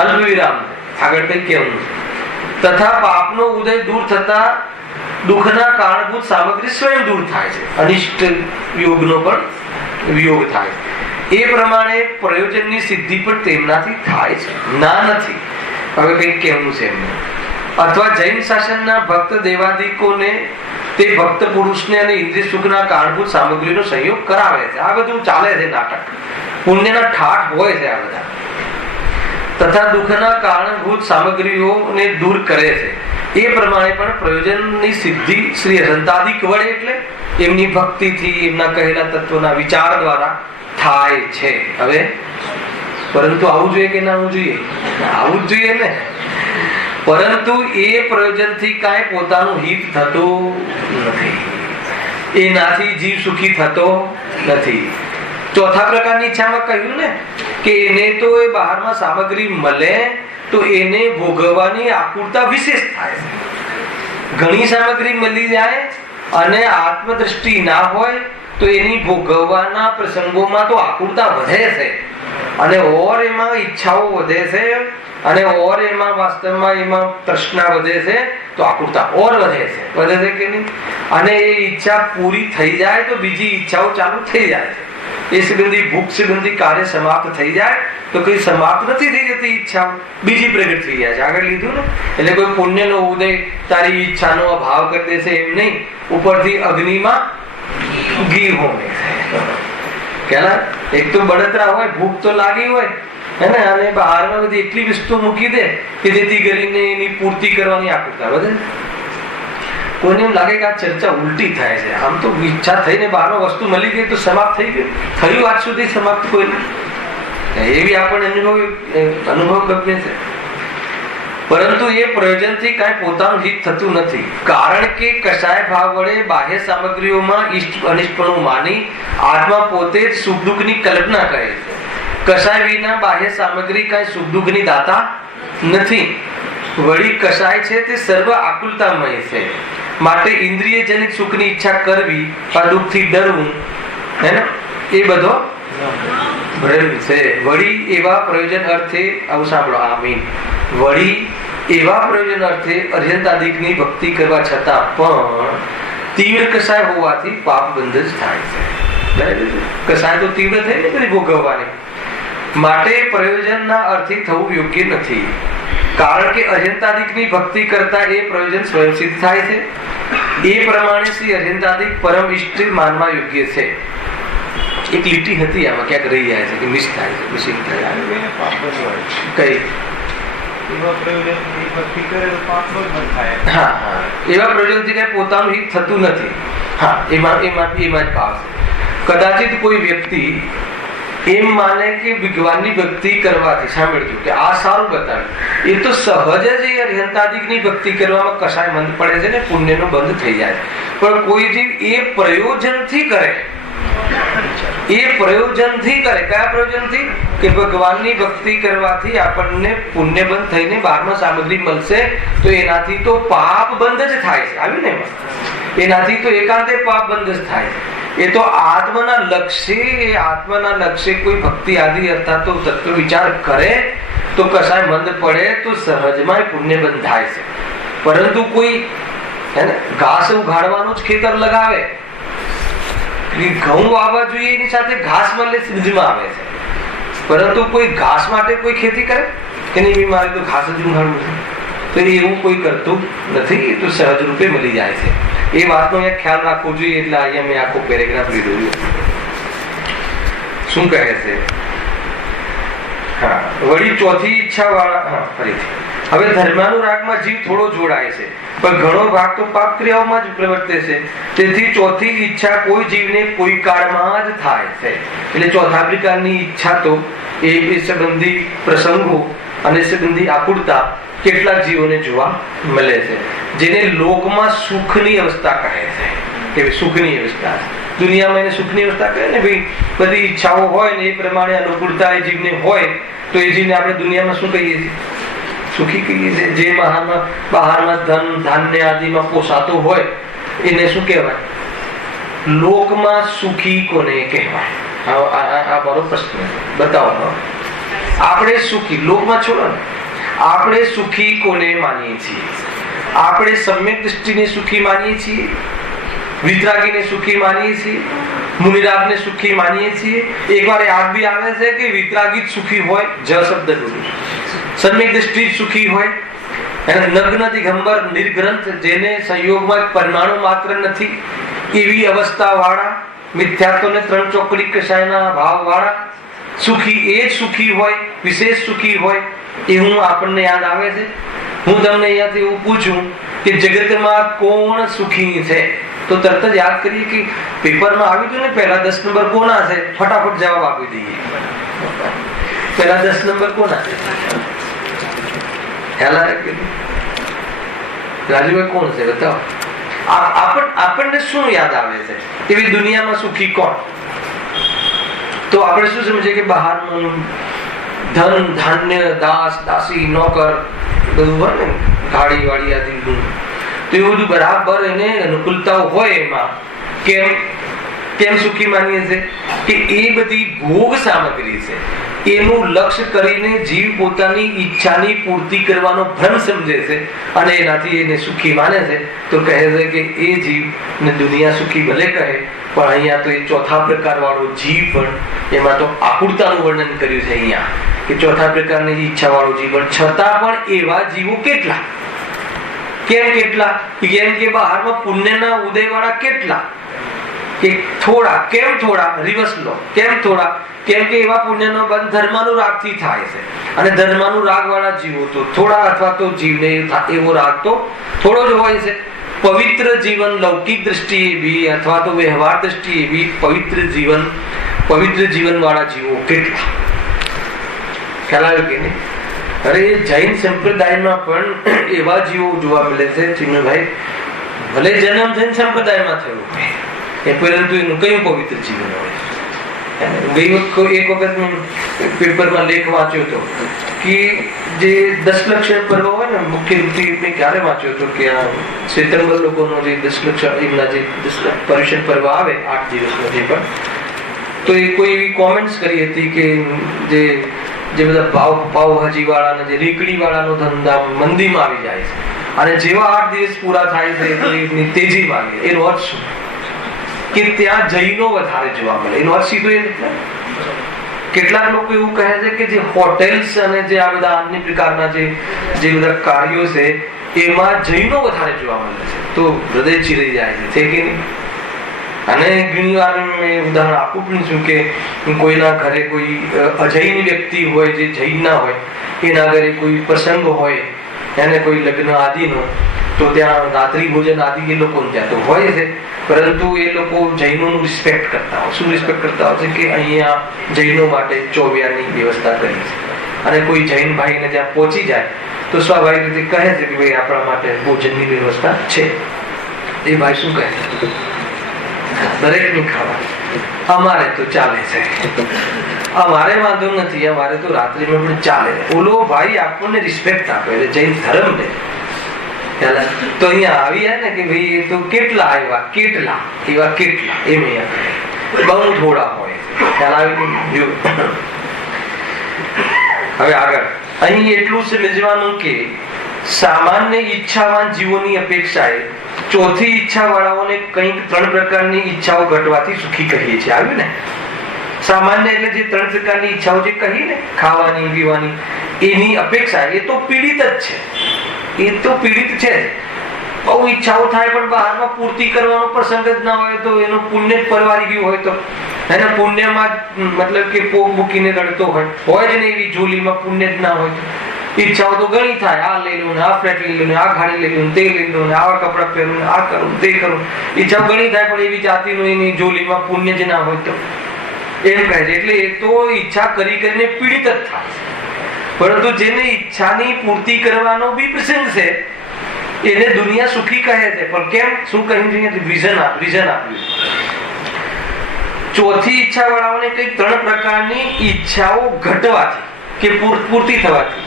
અલ્પ વિરામ. આગળ કઈ કેવું? તથા પાપનો ઉદય દૂર થતા દુઃખના કારણભૂત સામગ્રી સ્વયં દૂર થાય છે. અનિષ્ટ યોગનો પણ વિયોગ થાય છે. એ પ્રમાણે પ્રયોજનની સિદ્ધિ પણ તેમનાથી થાય છે, ના નથી. હવે કઈ કેવું છે એમને? અથવા જૈન શાસનના ભક્ત દેવાદિકોને તે ભક્ત પુરુષને અને ઇન્દ્રિય સુખના કારણભૂત સામગ્રીનો સંયોગ કરાવે છે. આ બધું ચાલે છે નાટક, પુણ્યના ઠાઠ હોય છે આ બધા. તથા દુઃખના કારણભૂત સામગ્રીઓને દૂર કરે છે. એ પ્રમાણે પણ પ્રયોજનની સિદ્ધિ શ્રી હરંતાદિક વડે એટલે એમની ભક્તિથી, એમના કહેલા તત્વના વિચાર દ્વારા થાય છે. હવે પરંતુ આવું જોઈએ કે ના આવવું જોઈએ? આવું જ જોઈએ ને. પરંતુ એ પ્રયોજનથી કાંઈ પોતાનું હિત થતું નથી, એનાથી જીવ સુખી થતો નથી. ચોથા પ્રકારની ઈચ્છામાં કહ્યું ને કે એને તો એ બહારમાં સામગ્રી મળે તો એને ભોગવવાની આકુરતા વિશેષ થાય. ઘણી સામગ્રી મળી જાય અને આત્મદ્રષ્ટિ ના હોય તો એની ભોગવવાના પ્રસંગોમાં તો આકુરતા વધે છે અને ઓર એમાં ઈચ્છાઓ વધે છે અને ઓર એમાં વાસ્તવમાં એમાં તૃષ્ણા વધે છે તો આકુરતા ઓર વધે છે કે નહીં? અને એ ઈચ્છા પૂરી થઈ જાય તો બીજી ઈચ્છાઓ ચાલુ થઈ જાય છે. એ સંબંધી ભૂખ સંબંધી કાર્ય સમાપ્ત થઈ જાય તો કઈ સમાપ્ત નથી થઈ જતી, ઈચ્છાઓ બીજી પ્રગટ થઈ જાય છે. આગળ લીધું ને, એટલે કોઈ પુણ્યનો ઉદય તારી ઈચ્છાનો અભાવ કરી દેશે એમ નહીં, ઉપરથી અગ્નિમાં ઘી હોમે છે. એક તો બળતરા હોય, ભૂખ તો લાગી હોય હે ને, અને બહારમાં બધી એટલી વસ્તુ મૂકી દે કે જેથી કરીને એની પૂર્તિ કરવાની આકુરતા વધે. કોઈને એમ લાગે કે આ ચર્ચા ઉલટી થાય છે. આમ તો ઈચ્છા થઈને બહારમાં વસ્તુ મળી ગઈ તો સમાપ્ત થઈ ગયું, થયું આજ સુધી સમાપ્ત કોઈ એવી આપણને અનુભવ ગમે છે. પરંતુ એ પ્રયોજનથી કાંઈ પોતાનું હિત થતું નથી, કારણ કે કશાય ભાવ વડે બાહ્ય સામગ્રીઓમાં ઇષ્ટ અનિષ્ટપણું માની આત્મા પોતે જ સુખ દુઃખની કલ્પના કરે છે. કશાય વિના બાહ્ય સામગ્રી કાંઈ સુખ દુઃખની દાતા નથી. વળી કશાય છે તે સર્વ આકુલતામય છે, માટે ઇન્દ્રિય જનિત સુખની ઈચ્છા કરવી, આ દુઃખથી ડરવું હે ને, એ બધો ભ્રમ છે. વળી એવા પ્રયોજન અર્થે આવું સાંભળો, આમીન. વળી એવા પ્રયોજન અર્થે અર્યંતાદિકની ભક્તિ કરવા છતાં પણ તીવ્ર કસાય હોવાથી પાપ બંધ જ થાય છે. કસાય તો તીવ્ર થઈ ને બધી ભોગવવાની, માટે પ્રયોજનના અર્થી થવું યોગ્ય નથી. કારણ કે અર્યંતાદિકની ભક્તિ કરતા એ પ્રયોજન સ્વયં સિદ્ધ થાય છે. એ પ્રમાણે શ્રી અર્યંતાદિક પરમ ઇષ્ટ માનવા યોગ્ય છે. એક લીટી હતી આમાં ક્યાંક રહી જાય છે કે મિસ થાય છે, મિસિંગ થાય કઈ એવા પ્રયોજનથી કઈ પોતાનું હિત થતું નથી. હા, એમાં જ ભાવ છે. કદાચિત કોઈ વ્યક્તિ એમ માને કે ભગવાનની ભક્તિ કરવાથી, સાંભળજો કે આ સારું બતાવ્યું, એ તો સહજ જ એ અર્યંતાદિકની ભક્તિ કરવામાં કશાય મંદ પડે છે ને પુણ્યનો બંધ થઈ જાય. પણ કોઈ જીવ એ પ્રયોજનથી કરે, એ પ્રયોજનથી કરે, કયા પ્રયોજનથી? કે ભગવાનની ભક્તિ કરવાથી આપણને પુણ્ય બંધ થઈને બહારમાં સામગ્રી મળશે તો એનાથી તો પાપ બંધ જ થાય છે. આવ્યું ને, એનાથી તો એકાંતે પાપ બંધ જ થાય છે. એ તો આત્મના લક્ષ્ય કોઈ ભક્તિ આદિ અર્થાત તો તત્વ વિચાર કરે તો કશાય મંદ પડે તો સહજમાં પુણ્ય બંધ થાય છે. પરંતુ કોઈ ઘાસ ઉઘાડવાનું જ ખેતર લગાવે, ઘઉં વાવવા જોઈએ એની સાથે ઘાસ મળે સમજમાં આવે છે, પરંતુ કોઈ ઘાસ માટે કોઈ ખેતી કરે કે નહીં, મારે તો ઘાસ જ ઉઘાડવું છે, તો એવું કોઈ કરતું નથી. એ તો સહજ રૂપે મળી જાય છે. એ વાતનો ખ્યાલ રાખવો જોઈએ. એટલે અહીંયા મેં આખો પેરેગ્રાફ લીધો. શું કહે છે? હા, વળી ચોથી ઈચ્છા વાળા, ફરીથી હવે ધર્માનુરાગમાં જીવ થોડો જોડાય છે, પણ ઘણો ભાગ તો પાપ ક્રિયાઓમાં જ પ્રવર્તે છે. તેથી ચોથી ઈચ્છા કોઈ જીવને કોઈ કાળમાં જ થાય છે. એટલે ચોથા પ્રકારની ઈચ્છા તો એ સંબંધી પ્રસંગો અને સંબંધી આકુરતા કેટલાક જીવોને જોવા મળે છે, જેને લોકમાં સુખની અવસ્થા કહે છે. કે સુખની અવસ્થા, દુનિયામાં એને સુખની અવસ્થા કહે ને ભાઈ, બધી ઈચ્છાઓ હોય ને એ પ્રમાણે અનુકૂળતા એ જીવને હોય તો એ જીવને આપણે દુનિયામાં શું કહીએ છીએ? સુખી કહીએ છીએ. જે બહારમાં ધન ધાન્ય આદિમાં પોસાતો હોય એને શું કહેવાય? લોકમાં સુખી કોને કહેવાય? આ મારો પ્રશ્ન, બતાવો. આપણે સુખી લોકમાં છોડો ને, આપણે સુખી કોને માનીએ છીએ? આપણે સમ્યક દ્રષ્ટિને સુખી માનીએ છીએ, વિતરાગીને સુખી માનીએ છીએ, મુનિરાગને સુખી માનીએ છીએ. એકવાર યાદ બી આવે છે કે વિતરાગી જ સુખી હોય, જ શબ્દ બોલું, સમ્યક દ્રષ્ટિ જ સુખી હોય, નગ્ન દિગંબર નિર્ગ્રંથ, જેને સંયોગમાં પરમાણુ માત્ર નથી એવી અવસ્થા વાળા, મિથ્યાત્વને ત્રણ ચોકડી કશાયના ભાવ વાળા સુખી, એ જ સુખી હોય, વિશેષ સુખી હોય. એવું આપણને યાદ આવે છે. હું તમને અહીંયાથી એવું પૂછું કે જગતમાં કોણ સુખી છે તો તરત જ યાદ કરીએ કે પેપરમાં આવ્યું હતું ને પહેલા 10 નંબર કોના છે, ફટાફટ જવાબ આપી દઈએ. પેલા 10 નંબર કોના ખ્યાલ આવે કે રાજુભાઈ કોણ છે બતાવો? આપણને શું યાદ આવે છે એવી દુનિયામાં સુખી કોણ? તો આપણે શું સમજીએ કે બહારનું ધન ધાન્ય દાસ દાસી નોકર બધું હોય ને ગાડી વાળી આદિ તો એ બધું બરાબર એને અનુકૂળતાઓ હોય એમાં કેમ સુખી માનીએ છીએ કે એ બધી ભોગ સામગ્રી છે એનું લક્ષ્ય કરીને જીવ પોતાની ઈચ્છાની પૂર્તિ કરવાનો ભ્રમ સમજે છે અને એનાથી એને સુખી માને છે. તો કહે છે કે એ જીવને દુનિયા સુખી ભલે કહે પણ અહીંયા તો એ ચોથા પ્રકાર વાળો જીવ પણ એમાં તો આકુરતાનું વર્ણન કર્યું છે અહીંયા કે ચોથા પ્રકારની ઈચ્છા વાળો જીવ પણ છતાં પણ એવા જીવો કેટલા? કેમ કેટલા? કેમ કે બહારમાં પુણ્યના ઉદય વાળા કેટલા? કે થોડા. કેમ થોડા? રિવર્સ લો. કેમ થોડા? કેમ કે એવા પુણ્યનો બંધ ધર્માનું રાગથી થાય છે અને ધર્માનું રાગ વાળા જીવો તો થોડા અથવા તો જીવને એવો રાગ તો થોડો જ હોય છે. પવિત્ર જીવન લૌકિક દ્રષ્ટિએ બી અથવા તો વ્યવહાર દ્રષ્ટિએ બી પવિત્ર જીવન વાળા જીવો કેટલા? ખ્યાલ આવ્યો કે નહીં? અરે જૈન સંપ્રદાયમાં પણ એવા જીવો જોવા મળે છે ચિન્મયભાઈ, ભલે જન્મ જૈન સંપ્રદાયમાં થયો હોય પરંતુ એનું કયું પવિત્ર જીવન હોય. એક વખત મેં પેપરમાં લેખ વાંચ્યો હતો કે જે 10 લક્ષણ પર્વ હોય ને મુખ્ય રૂપે મેં ક્યારે વાંચ્યો હતો કે આ શ્વેતાંબર લોકોનો જે 10 લક્ષણ એમના જે પર્યુષણ પર્વ આવે 8 દિવસનો જે પણ, તો એ કોઈ એવી કોમેન્ટ્સ કરી હતી કે જે બધા પાવભાજી વાળાને જે રેકડી વાળાનો ધંધા મંદીમાં આવી જાય છે અને જેવા 8 દિવસ પૂરા થાય છે એની તેજી માંગે. એનો અર્થ શું? કે ત્યાં જૈનો વધારે જોવા મળે. એનો અર્થ સીધો એ નથી. કેટલાક લોકો એવું કહે છે કે જે હોટેલ્સ અને જે આ બધા અન્ય પ્રકારના જે બધા કાર્યો છે એમાં જૈનો વધારે જોવા મળે છે. તો હૃદય ચીરી જાય છે કે નહીં? અને ઘણી વાર મેં ઉદાહરણ આપું પણ છું કે કોઈના ઘરે કોઈ અજૈન વ્યક્તિ હોય જે જૈન ના હોય એના ઘરે કોઈ પ્રસંગ હોય એને કોઈ લગ્ન આદિનો, તો ત્યાં રાત્રિ ભોજન આદિ એ લોકો ત્યાં તો હોય છે પરંતુ એ લોકો જૈનોનું રિસ્પેક્ટ કરતા હોય. શું રિસ્પેક્ટ કરતા હોય છે કે અહીંયા જૈનો માટે ચોવ્યાની વ્યવસ્થા કરી છે અને કોઈ જૈન ભાઈને ત્યાં પહોંચી જાય તો સ્વાભાવિક રીતે કહે છે કે ભાઈ આપણા માટે ભોજનની વ્યવસ્થા છે. એ ભાઈ શું કહે છે? દરેકની ખાવા અમારે તો ચાલે છે, અમારે વાંધો નથી, અમારે તો રાત્રિમાં પણ ચાલે. ઓલો ભાઈ આપણને રિસ્પેક્ટ આપે એટલે જૈન ધર્મ ને તો અહીંયા આવી જાય ને કે ભાઈ એ તો કેટલા આવ્યા, કેટલા એવા કેટલા એમ અહીંયા બહુ થોડા હોય. ખ્યાલ આવી? હવે આગળ અહીં એટલું સમજવાનું કે સામાન્ય ઈચ્છાવાન જીવોની અપેક્ષાએ ચોથી ઈચ્છા વાળાઓને કંઈક 3 પ્રકારની ઈચ્છાઓ ઘટવાથી સુખી કહીએ છીએ. આવ્યું ને? સામાન્ય એટલે જે 3 પ્રકારની ઈચ્છાઓ જે કહી ને ખાવાની પીવાની એની અપેક્ષા એ તો પીડિત જ છે. એ તો પીડિત છે. બહુ ઈચ્છાઓ થાય પણ બહારમાં પૂર્તિ કરવાનો પ્રસંગ જ ના હોય તો એનું પુણ્ય પરવારી ગયું હોય તો એના પુણ્યમાં મતલબ કે પોક મૂકીને રડતો હોય જ ને એવી ઝોલીમાં પુણ્ય જ ના હોય તો ઈચ્છાઓ તો ઘણી થાય. આ લઈ લઉં ને આ ફ્લેટ લઈ લઉં ને આ ગાડી લઈ લઉં તે લઈ લઉં ને આવા કપડા પહેરું ને આ કરું તે કરું. ઈચ્છાઓ ઘણી થાય પણ એવી જાતિનું એની ઝોલીમાં પુણ્ય જ ના હોય તો એમ કહે છે. એટલે એ તો ઈચ્છા કરી કરીને પીડિત જ થાય. પરંતુ જેને ઈચ્છાની પૂર્તિ કરવાનો બી પ્રસંગ છે એને દુનિયા સુખી કહે છે. પણ કેમ? શું કહ્યું છે? રીઝન આપ્યું. ચોથી ઈચ્છા વાળાઓને કઈ 3 પ્રકારની ઈચ્છાઓ ઘટવાથી કે પૂર્તિ થવાથી.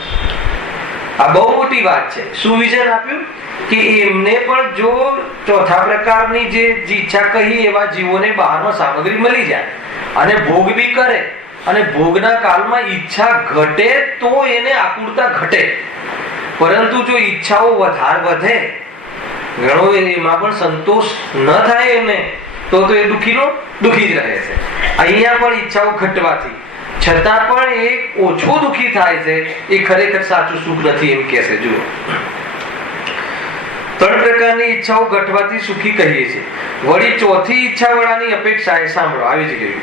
આ બહુ મોટી વાત છે. શું વિઝન આપ્યું? કે એમને પણ જો ચોથા પ્રકારની જે ઈચ્છા કહી એવા જીવોને બહારમાં સામગ્રી મળી જાય અને ભોગ બી કરે અને ભોગના કાળમાં ઈચ્છા ઘટે તો એને આકુરતા ઘટે. પરંતુ જો ઈચ્છાઓ વધે ઘણો એમાં પણ સંતોષ ન થાય એને તો એ દુખી જ રહે છે. અહીંયા પણ ઈચ્છાઓ ઘટવાથી છતાં પણ એ ઓછો દુખી થાય છે. એ ખરેખર સાચું સુખ નથી એમ કે છે. જુઓ, 3 પ્રકારની ઈચ્છાઓ ઘટવાથી સુખી કહીએ છીએ. વળી ચોથી ઈચ્છા વાળાની અપેક્ષા એ સાંભળો આવી જ ગયું.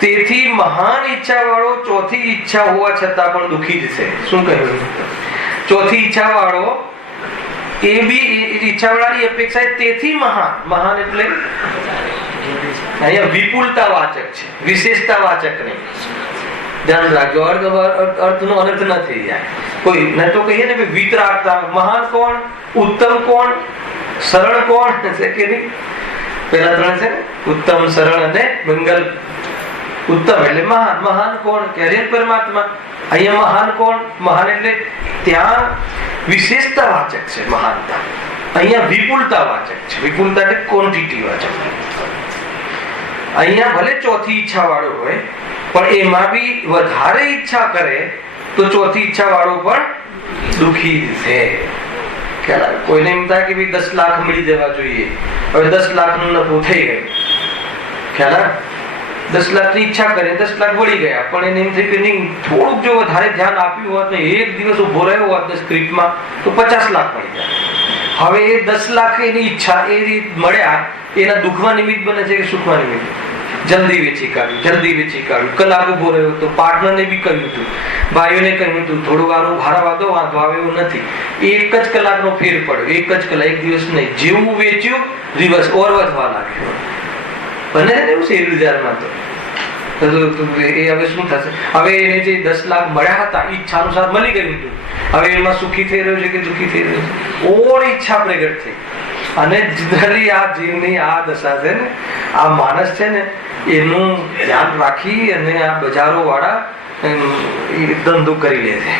તેથી મહાન ઈચ્છા વાળો ચોથી ઈચ્છા હોવા છતાં પણ દુખી જ છે. શું કહ્યું? ચોથી ઈચ્છા વાળો એ બી ઈચ્છા વાળાની અપેક્ષા તેથી મહાન એટલે અહીંયા વિપુલતા વાચક છે, વિશેષતા વાચક નહીં. ધ્યાન રાખજો, અર્થનો અનર્થ ન થઈ જાય. કોઈ ન તો કહીએ ને વિતરાગતા, મહાન કોણ, ઉત્તમ કોણ, સરળ કોણ છે કે નહીં? પેલા ત્રણ છે ને, ઉત્તમ, સરળ અને મંગલ. ઉત્તમ એટલે મહાન. મહાન કોણ? કે હરે પરમાત્મા. અહીંયા મહાન કોણ? મહાન એટલે ત્યાં વિશેષતા વાચક છે મહાનતા, અહીંયા વિપુલતા વાચક છે. વિપુલતા એટલે ક્વોન્ટિટી વાચક. અહીંયા ભલે ચોથી ઈચ્છા વાળો હોય, પણ એમાં બી વધારે ઈચ્છા કરે તો ચોથી ઈચ્છા વાળો પણ દુખી છે. કોઈને એમ થાય કે 10 લાખ મળી જવા જોઈએ, હવે 10 લાખ નું નફો થઈ ગયું. ખ્યાલ? 10 લાખ ની ઈચ્છા કરે, 10 લાખ વળી ગયા, પણ એને એમ થયું કે નહીં, થોડુંક જો વધારે ધ્યાન આપ્યું હોત ને એક દિવસ ઉભો રહ્યો હોત ને સ્ક્રિપ્ટમાં તો 50 લાખ મળી જાય. હવે એ 10 લાખ એની ઈચ્છા એ મળ્યા, એના દુઃખમાં નિમિત્ત બને છે કે સુખમાં નિમિત્ત? જલ્દી વેચી કાઢ્યું, જલ્દી વેચી કાઢ્યું. કલાક ઉભો રહ્યો તો પાર્ટનરને બી કહ્યું હતું, ભાઈઓને કહ્યું હતું, થોડું વારું ભાડા વાંધો આવે એવું નથી. એક જ કલાકનો ફેર પડ્યો, એક જ કલાક, એક દિવસ નહીં. જેવું વેચ્યું દિવસ ઓર વધવા લાગ્યો. બને એવું છે બજારમાં તો. એ હવે શું થશે? હવે એને જે 10 લાખ મળ્યા હતા ઈચ્છા અનુસાર મળી ગયું હતું, હવે એમાં સુખી થઈ રહ્યો છે કે દુઃખી થઈ રહ્યો છે? ઓર ઈચ્છા પ્રગટ થઈ. અને જનરલી આ જીવની આ દશા છે ને, આ માણસ છે ને, એનું ધ્યાન રાખી અને આ બજારો વાળા ધંધો કરી લે છે.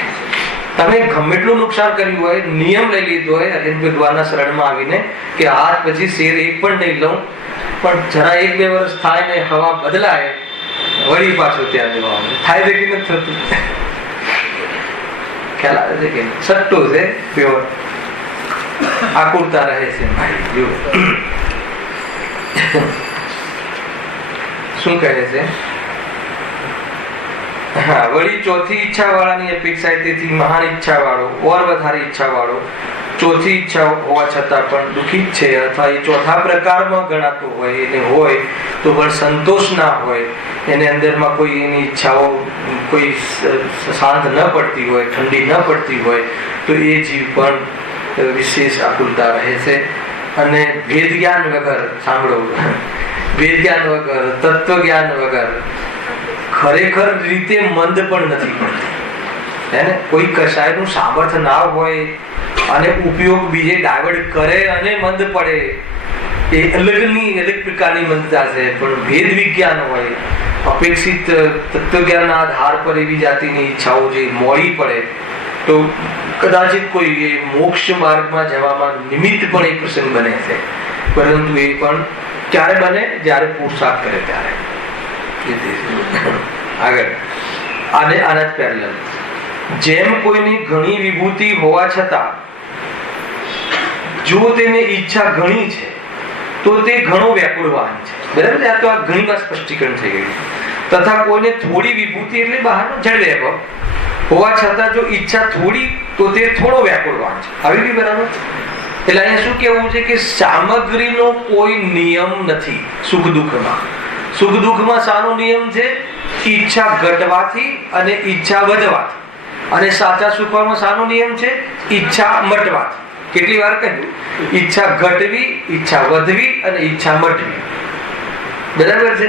તમે ગમે એટલું નુકસાન કર્યું હોય, નિયમ લઈ લીધો હોય અરવિંદ ભગવાનના શરણમાં આવીને કે આજ પછી શેર એક પણ નહીં લઉં, પણ જરા 1-2 વર્ષ થાય ને હવા બદલાય વળી પાછું ત્યાં જવાનું થાય છે કે નથી થતું? ખ્યાલ આવે છે કે સટ્ટો છે પ્યોર. આકુરતા રહે છે ભાઈ. જો શું કહે છે? હા, વળી ચોથી ઈચ્છા વાળાની અપેક્ષા, તેથી મહાન ઈચ્છા વાળો ઓર વધારે ઈચ્છા વાળો ચોથી ઈચ્છા હોવા છતાં પણ દુઃખી જ છે, અથવા એ ચોથા પ્રકારમાં ગણાતો હોય, એને હોય તો પણ સંતોષ ના હોય, એને અંદરમાં કોઈ એની ઈચ્છાઓ કોઈ શાંત ન પડતી હોય, ઠંડી ન પડતી હોય, તો એ જીવ પણ વિશેષ આકુલતા રહે છે. અને ભેદ જ્ઞાન વગર, સાંભળો, ભેદ જ્ઞાન વગર, તત્વ જ્ઞાન વગર ખરેખર રીતે મંદ પણ નથી પડતી. હે ને? કોઈ કશાયનું સામર્થ્ય ના હોય અને ઉપયોગ બીજે ડાયવર્ટ કરે અને મંદ પડે, એ અલગ પ્રકારની મંદતા છે. પણ ભેદ વિજ્ઞાન હોય, અપેક્ષિત તત્વજ્ઞાનના આધાર પર એવી જાતિની ઈચ્છાઓ જે મોડી પડે તો કદાચિત કોઈ મોક્ષ માર્ગમાં જવામાં નિમિત્ત પણ એ પ્રસંગ બને છે. પરંતુ એ પણ ક્યારે બને? જ્યારે પુરુષાર્થ કરે ત્યારે. આગળ આના જ પેરેલલ, જેમ કોઈની ઘણી વિભૂતિ હોવા છતાં જો તેને ઈચ્છા ઘણી છે તો તે ઘણો વ્યાકુળવાન છે. બરાબર છે? આ તો આ ઘણી વાર સ્પષ્ટીકરણ થઈ ગયું. તથા કોઈને થોડી વિભૂતિ એટલે બહારનો જળ હોવા છતાં જો ઈચ્છા થોડી તો તે થોડો વ્યાકુળવાન છે. આવી ગઈ બરાબર? એટલે અહીંયા શું કેવું છે કે સામગ્રીનો કોઈ નિયમ નથી સુખ દુઃખમાં. સુખ દુઃખમાં શાનો નિયમ છે? ઈચ્છા ઘટવાથી અને ઈચ્છા વધવાથી. અને સાચા સુખમાં શાનો નિયમ છે? ઈચ્છા મટવાથી. કેટલી વાર કહ્યું? ઈચ્છા ઘટવી, ઈચ્છા વધવી અને ઈચ્છા મટવી. બરાબર છે?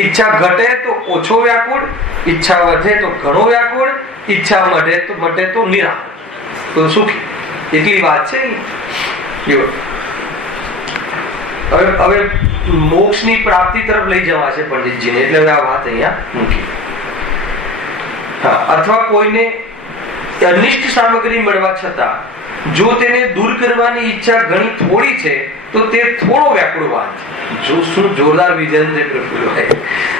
ઈચ્છા ઘટે તો ઓછો વ્યાકુળ, ઈચ્છા વધે તો ઘણો વ્યાકુળ, ઈચ્છા મટે તો નિરાકુળ, તો સુખી. એટલી વાત છે. હવે મોક્ષની પ્રાપ્તિ તરફ લઈ જવા છે પંડિતજીને, એટલે હવે આ વાત અહીંયા મૂકી. અથવા કોઈને અનિષ્ટ સામગ્રી મળવા છતાં જો તેને દૂર કરવાની ઈચ્છા ઘણી થોડી છે તો તે થોડો વ્યાકુળવાન છે. જો શું જોરદાર વિઝન છે પ્રભુએ.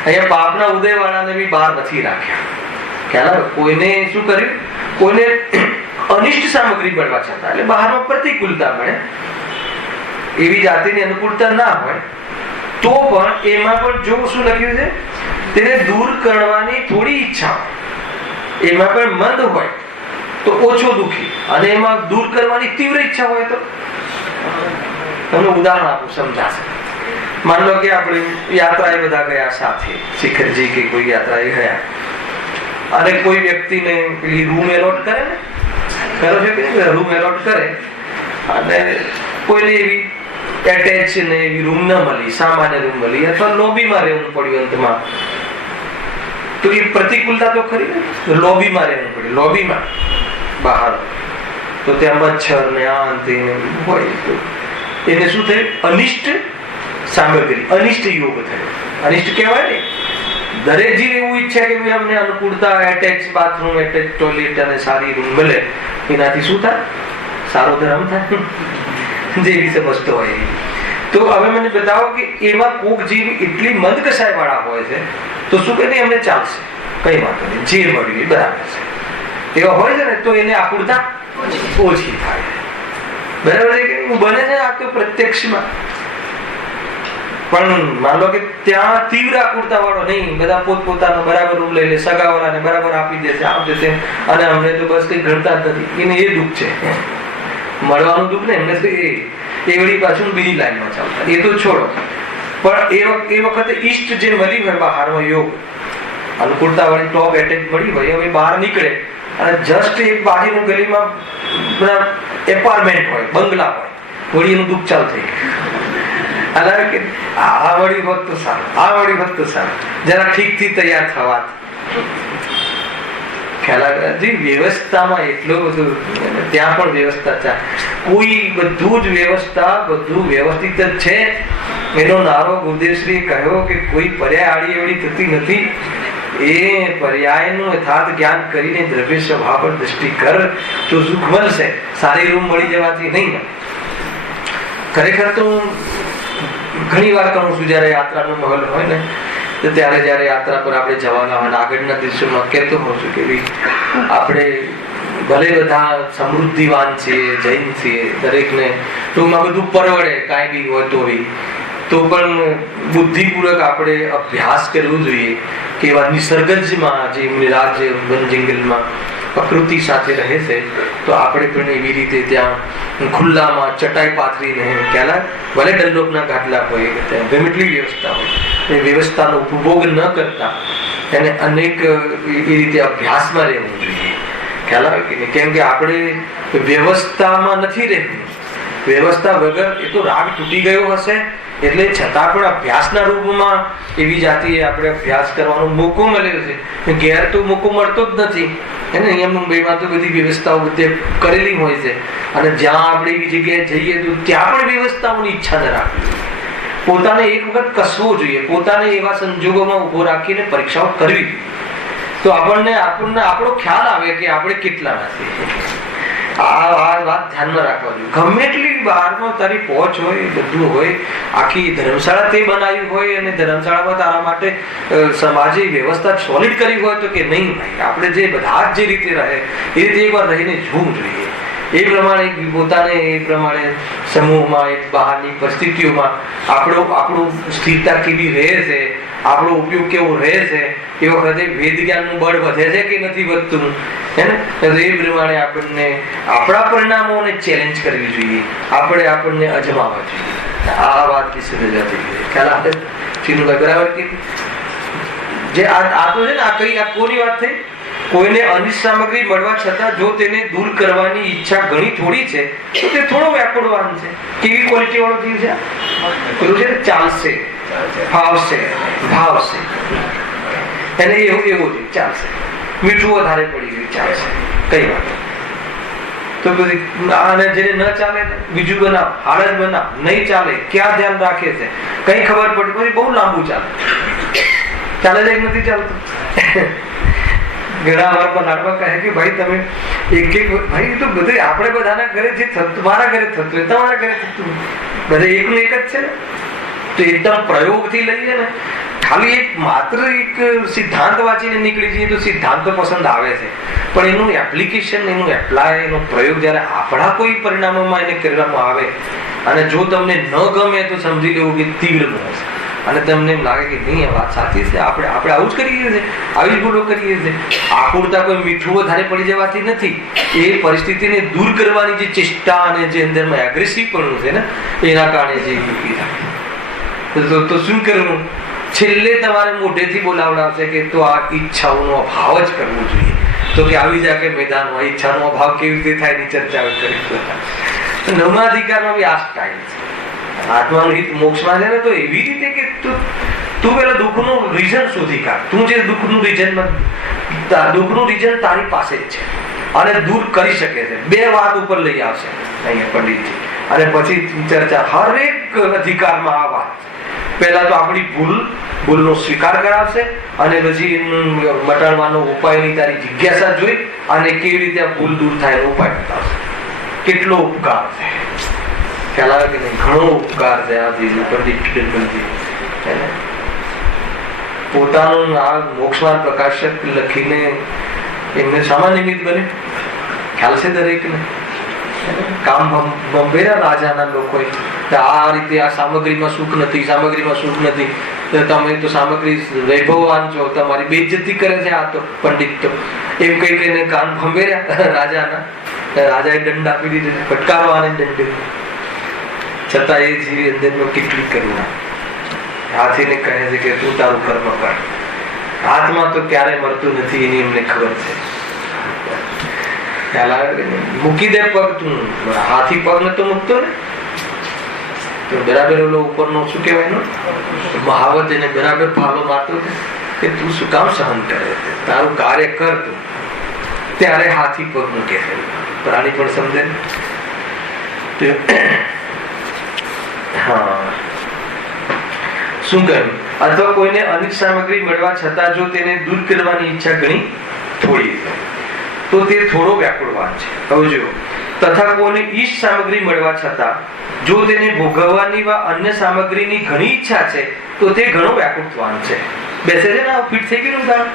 અહીંયા પાપના ઉદય વાળાને બી બહાર નથી રાખ્યા. ખ્યાલ? કોઈને શું કર્યું? કોઈને અનિષ્ટ સામગ્રી મળવા છતાં, એટલે બહારમાં પ્રતિકૂળતા મળે, એવી જાતિની અનુકૂળતા ના હોય તો પણ એમાં પણ જો શું લખ્યું છે? તેને દૂર કરવાની થોડી ઈચ્છા, એમાં પણ મંદ હોય તો ઓછો દુઃખી, અને એમાં દૂર કરવાની તીવ્ર ઈચ્છા હોય તો. તમને ઉદાહરણ આપું, સમજાશે. માન લો કે આપણે યાત્રાએ બધા ગયા સાથે, શિખરજી કે કોઈ યાત્રાએ ગયા, અને કોઈ વ્યક્તિને પેલી રૂમ એલોટ કરે ને, ખરો છે કે રૂમ એલોટ કરે, અને કોઈને એવી એટેચ ને એવી રૂમ ન મળી, સામાન્ય રૂમ મળી, અથવા લોબીમાં રહેવું પડ્યું અંતમાં. તો એ પ્રતિકૂળતા તો ખરી ને, લોબીમાં રહેવું પડે, લોબીમાં બહાર તો ત્યાં મચ્છર ને આ તે હોય તો એને શું થયું? અનિષ્ટ સામગ્રી, અનિષ્ટ યોગ થયો. અનિષ્ટ કહેવાય ને, દરેક જીવ એવું ઈચ્છે કે અમને અનુકૂળતા, એટેચ બાથરૂમ, એટેચ ટોયલેટ અને સારી રૂમ મળે, એનાથી શું થાય? સારો ધર્મ થાય, જે રીતે વસ્તુ હોય. તો હવે મને બતાવો કે એમાં કોક જીવ એટલી મંદ કસાય વાળા હોય છે તો શું કહે એમને ચાલશે, કઈ વાંધો નહીં, જે મળ્યું એ બરાબર છે, એવા હોય છે ને તો એને આકુળતા ઓછી થાય. બરાબર છે કે બને છે આ તો પ્રત્યક્ષમાં. પણ માન લો કે ત્યાં તીવ્ર આકુળતા વાળો નહીં, બધા પોતપોતાનો બરાબર રૂમ લઈ લે, સગાવાળાને બરાબર આપી દે છે, આમ છે તેમ, અને અમને તો બસ કઈ ગણતા જ નથી. એને એ દુઃખ છે, મળવાનું દુઃખ ને એમને તો એ વળી પાછું બીજી લાઈનમાં ચાલતા, એ તો છોડો. પણ એ વખતે ઈષ્ટ જે મળી હોય બહારનો યોગ, અનુકૂળતા વાળી ટોપ એટેચ મળી હોય, હવે બહાર નીકળે અને જસ્ટ એક બાજુનું ગલીમાં એપાર્ટમેન્ટ હોય, બંગલા હોય, વળી એનું દુઃખ ચાલુ થઈ ગયું. કે આ વળી હોત તો સારું, આ વળી હોત તો સારું, જરા ઠીક થી તૈયાર થવા. વ્યવસ્થામાં એટલું બધું, ત્યાં પણ વ્યવસ્થા ચાલે. કોઈ બધું જ વ્યવસ્થા, બધું વ્યવસ્થિત જ છે. એનો નારો ગુરુદેવશ્રીએ કહ્યો કે કોઈ પર્યાય આડી એવડી થતી નથી. એ પર્યાયનું યથાર્થ જ્ઞાન કરીને દ્રવ્ય સ્વભાવ પર દ્રષ્ટિ કર તો સુખ મળશે, સારી રૂમ મળી જવાથી નહીં. ખરેખર તો ઘણી વાર કહું છું, જયારે યાત્રાનો માહોલ હોય ને ત્યારે, જયારે યાત્રા પર આપણે જવાના હોય, આગળના દિવસોમાં કહેતો હોઉં છું કે આપણે ભલે બધા સમૃદ્ધિવાન છીએ, જૈન છીએ, દરેકને ટૂંકમાં બધું પરવડે કાંઈ બી હોય તો પણ બુદ્ધિપૂર્વક આપણે અભ્યાસ કરવો જોઈએ કે એવા નિસર્ગજમાં જે રાજ્ય વન જંગલમાં પ્રકૃતિ સાથે રહે છે તો આપણે પણ એવી રીતે ત્યાં ખુલ્લામાં ચટાઈ પાથરીને ક્યાં ભલે ડલ્લોકના ગાટલા હોય, ત્યાં ગમે એટલી વ્યવસ્થા હોય, એ વ્યવસ્થાનો ઉપભોગ ન કરતા એને અનેક એ રીતે અભ્યાસમાં રહેવું જોઈએ. ખ્યાલ આવે કે નહીં? કેમ કે આપણે વ્યવસ્થામાં નથી રહેવું. વ્યવસ્થા વગર એ તો રાગ તૂટી ગયો હશે, એટલે છતાં પણ અભ્યાસના રૂપમાં એવી જાતિએ આપણે અભ્યાસ કરવાનો મોકો મળ્યો છે. ઘેર તો મોકો મળતો જ નથી. એને અહીંયા મુંબઈમાં તો બધી વ્યવસ્થાઓ બધે કરેલી હોય છે, અને જ્યાં આપણે એવી જગ્યાએ જઈએ તો ત્યાં પણ વ્યવસ્થાઓની ઈચ્છા ન રાખવી. પોતાને એક વખત કસવો જોઈએ, પોતાને એવા સંજોગોમાં ઉભો રાખીને પરીક્ષાઓ કરવી તો આપણને આપણો ખ્યાલ આવે કે આપણે કેટલા નથી. આ વાત ધ્યાનમાં રાખવા જોઈએ. ગમે એટલી બહારમાં તારી પહોંચ હોય, બધું હોય, આખી ધર્મશાળા તે બનાવી હોય અને ધર્મશાળામાં તારા માટે સમાજે વ્યવસ્થા સોલિડ કરી હોય તો કે નહીં ભાઈ, આપણે જે બધા જ જે રીતે રહે એ રીતે એકવાર રહીને જોવું જોઈએ. એ પ્રમાણે પોતાને એ પ્રમાણે સમૂહમાં, એક બહારની પરિસ્થિતિઓમાં આપણું સ્થિરતા કેવી રહે છે, આપણો ઉપયોગ કેવો રહે છે, એ વખતે વેદ જ્ઞાનનું બળ વધે છે કે નથી વધતું, હે ને? એ પ્રમાણે આપણને આપણા પરિણામોને ચેલેન્જ કરવી જોઈએ, આપણને અજમાવવા જોઈએ. આ વાત વિશે રજા થઈ ગઈ. ખ્યાલ આવે ચીનુભાઈ બરાબર કે જે આ તો છે ને, આ કોની વાત થઈ? કોઈને અનિષ્ટ સામગ્રી મળવા છતાં જો તેને દૂર કરવાની ઈચ્છા ઘણી થોડી છે તો તે થોડો વ્યાકુળવાન છે. કેવી ક્વોલિટી વાળો જીવ છે? પેલું છે ચાલશે, ફાવશે, ભાવશે, એને એવું છે, ચાલશે. મીઠું વધારે પડી ગયું, ચાલશે, કઈ વાત. તો બધી આને જેને ન ચાલે બીજું બનાવ, હાલત બનાવ, નહીં ચાલે, ક્યાં ધ્યાન રાખે છે, કઈ ખબર પડી, પછી બહુ લાંબુ ચાલે છે કે નથી ચાલતું. ઘણા વાર પર લાડવા કહે કે ભાઈ તમે એક ભાઈ તો બધે આપણે બધાના ઘરે જે થતું, મારા ઘરે થતું હોય, તમારા ઘરે થતું, બધે એકનું એક જ છે ને. તો એકદમ પ્રયોગથી લઈએ ને, ખાલી માત્ર એક સિદ્ધાંત વાંચીને નીકળી જઈએ તો સિદ્ધાંત તો પસંદ આવે છે, પણ એનું એપ્લિકેશન, એનું એપ્લાય, એનો પ્રયોગ જયારે આપણા કોઈ પરિણામોમાં એને કરવામાં આવે અને જો તમને ન ગમે તો સમજી લેવું કે તીવ્ર ગુનો છે, અને તમને એમ લાગે કે નહીં આ વાત સાચી છે, આપણે આવું જ કરીએ છીએ, આવી જ ભૂલો કરીએ છીએ. આકુળતા કોઈ મીઠું વધારે પડી જવાથી નથી, એ પરિસ્થિતિને દૂર કરવાની જે ચેષ્ટા અને જે અંદરમાં એગ્રેસિવપણું છે ને, એના કારણે જે મૂકી રાખે. તો શું કરવું? છેલ્લે તમારે મોઢેથી બોલાવડાવશે કે તો આ ઈચ્છાઓનો અભાવ જ કરવો જોઈએ. તો કે આવી જાય કે મેદાનમાં ઈચ્છાનો અભાવ કેવી રીતે થાય એની ચર્ચા કરી. નવમા અધિકારમાં બી આ સ્ટાઇલ છે. આત્માનું હિત મોક્ષમાં છે ને, તો એવી રીતે કે તું તું પેલા દુઃખનું રીઝન શોધી કાઢ. તું જે દુઃખનું રીઝન તારી પાસે જ છે અને દૂર કરી શકે છે. 2 વાત ઉપર લઈ આવશે અહીંયા પંડિતજી અને પછી ચર્ચા. હરેક અધિકારમાં આ વાત. પહેલા તો આપણી ભૂલનો સ્વીકાર કરાવશે અને પછી મટાડવાનો ઉપાયની તારી જિજ્ઞાસા જોઈ અને કેવી રીતે આ ભૂલ દૂર થાય એનો ઉપાય બતાવશે. કેટલો ઉપકાર છે, ખ્યાલ આવે કે નહીં? ઘણો ઉપકાર છે આ પંડિત પોતાનું આ મોક્ષમાર્ગ પ્રકાશક લખીને એમને સામાન્ય નિમિત્ત બને. ખ્યાલ છે દરેકને. કામ બંબેરા રાજાના લોકોએ આ રીતે આ સામગ્રીમાં સુખ નથી, સામગ્રીમાં સુખ નથી, તમે તો સામગ્રી વૈભવવાન છો, તમારી બેઇજ્જતી કરે છે આ તો પંડિત તો, એમ કઈ કઈને કાન ભંભેર્યા રાજાના. રાજાએ દંડ આપી દીધો, ફટકારવાને દંડ. છતાં એ જીવી અંદરમાં કેટલી કરુણા. હાથીને કહે છે કે તું તારું કર્મ કર. હાથમાં તો ક્યારે મળતું નથી એની એમને ખબર છે. ખ્યાલ આવે? મૂકી દે પગ. તું હાથી પગ ને તો મૂકતો ને તો બરાબર ઓલો ઉપરનો શું કહેવાય મહાવત એને બરાબર ફાલો મારતો કે તું શું કામ સહન કરે છે, તારું કાર્ય કર તું. ત્યારે હાથી પગ મૂકે છે. પ્રાણી પણ સમજે. હા, શું કહ્યું? અથવા કોઈને અનેક સામગ્રી મળવા છતાં જો તેને દૂર કરવાની ઈચ્છા ઘણી થોડી તો તે થોડો વ્યાકુળવાન છે. હવે જો તથા કોઈને ઈષ્ટ સામગ્રી મળવા છતાં જો તેને ભોગવવાની વા અન્ય સામગ્રીની ઘણી ઈચ્છા છે તો તે ઘણો વ્યાકુળવાન છે. બેસે છે ને ફિટ થઈ ગયું દાન.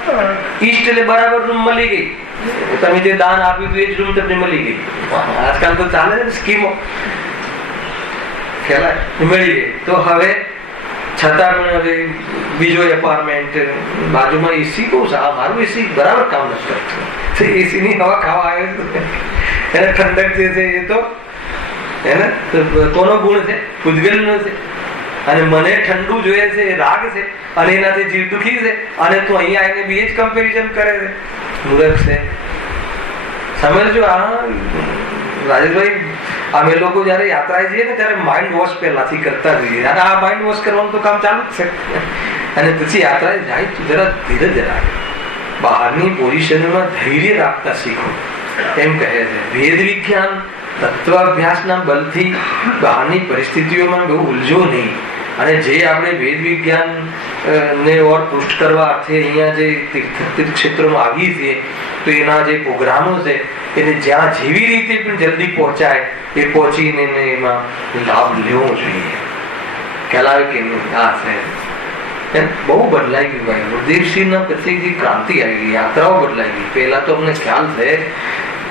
ઈષ્ટ એટલે બરાબર રૂમ મળી ગઈ. તમે જે દાન આપ્યું હતું એ જ રૂમ તમને મળી ગઈ. આજકાલ તો ચાલે છે ને સ્કીમો. ખ્યાલ મળી ગઈ તો હવે છતાં પણ હવે બીજો એપાર્ટમેન્ટ બાજુમાં એસી બહુ સારું, મારું એસી બરાબર કામ નથી કરતું. એસી ની હવા ખાવા આવે એને ઠંડક જે છે એ તો એને કોનો ગુણ છે? પૂજગલનો છે. અને મને ઠંડુ જોઈએ છે, રાગ છે અને એનાથી જીવ દુખી છે અને તું અહીંયા આવીને બી જ કમ્પેરિઝન કરે છે. મૂર્ખ છે. સમજજો. આ રાજેશભાઈ, અમે લોકો જયારે યાત્રાએ જઈએ ને ત્યારે માઇન્ડ વોશ પહેલાથી કરતા જોઈએ. અને આ માઇન્ડ વોશ કરવાનું તો કામ ચાલુ જ છે. અને પછી યાત્રાએ જાય જરા ધીરજ રાખ. બહારની પોઝિશનમાં ધૈર્ય રાખતા શીખો એમ કહે છે. વેદ વિજ્ઞાન તત્વાભ્યાસના બલથી બહારની પરિસ્થિતિઓમાં બહુ ઉલજો નહીં. અને જે આપણે વેદ વિજ્ઞાન ને ઓર પુષ્ટ કરવા અર્થે અહીંયા જે તીર્થ ક્ષેત્રોમાં આવીએ છીએ તો એના જે પ્રોગ્રામો છે એને જ્યાં જેવી રીતે પણ જલ્દી પહોંચાય એ પહોંચીને એમાં લાભ લેવો જોઈએ. ખ્યાલ આવે કે આ છે બહુ બદલાઈ ગયું ભાઈ. ગુરુદેવસિંહના પછી જે ક્રાંતિ આવી ગઈ, યાત્રાઓ બદલાઈ ગઈ. પહેલા તો અમને ખ્યાલ છે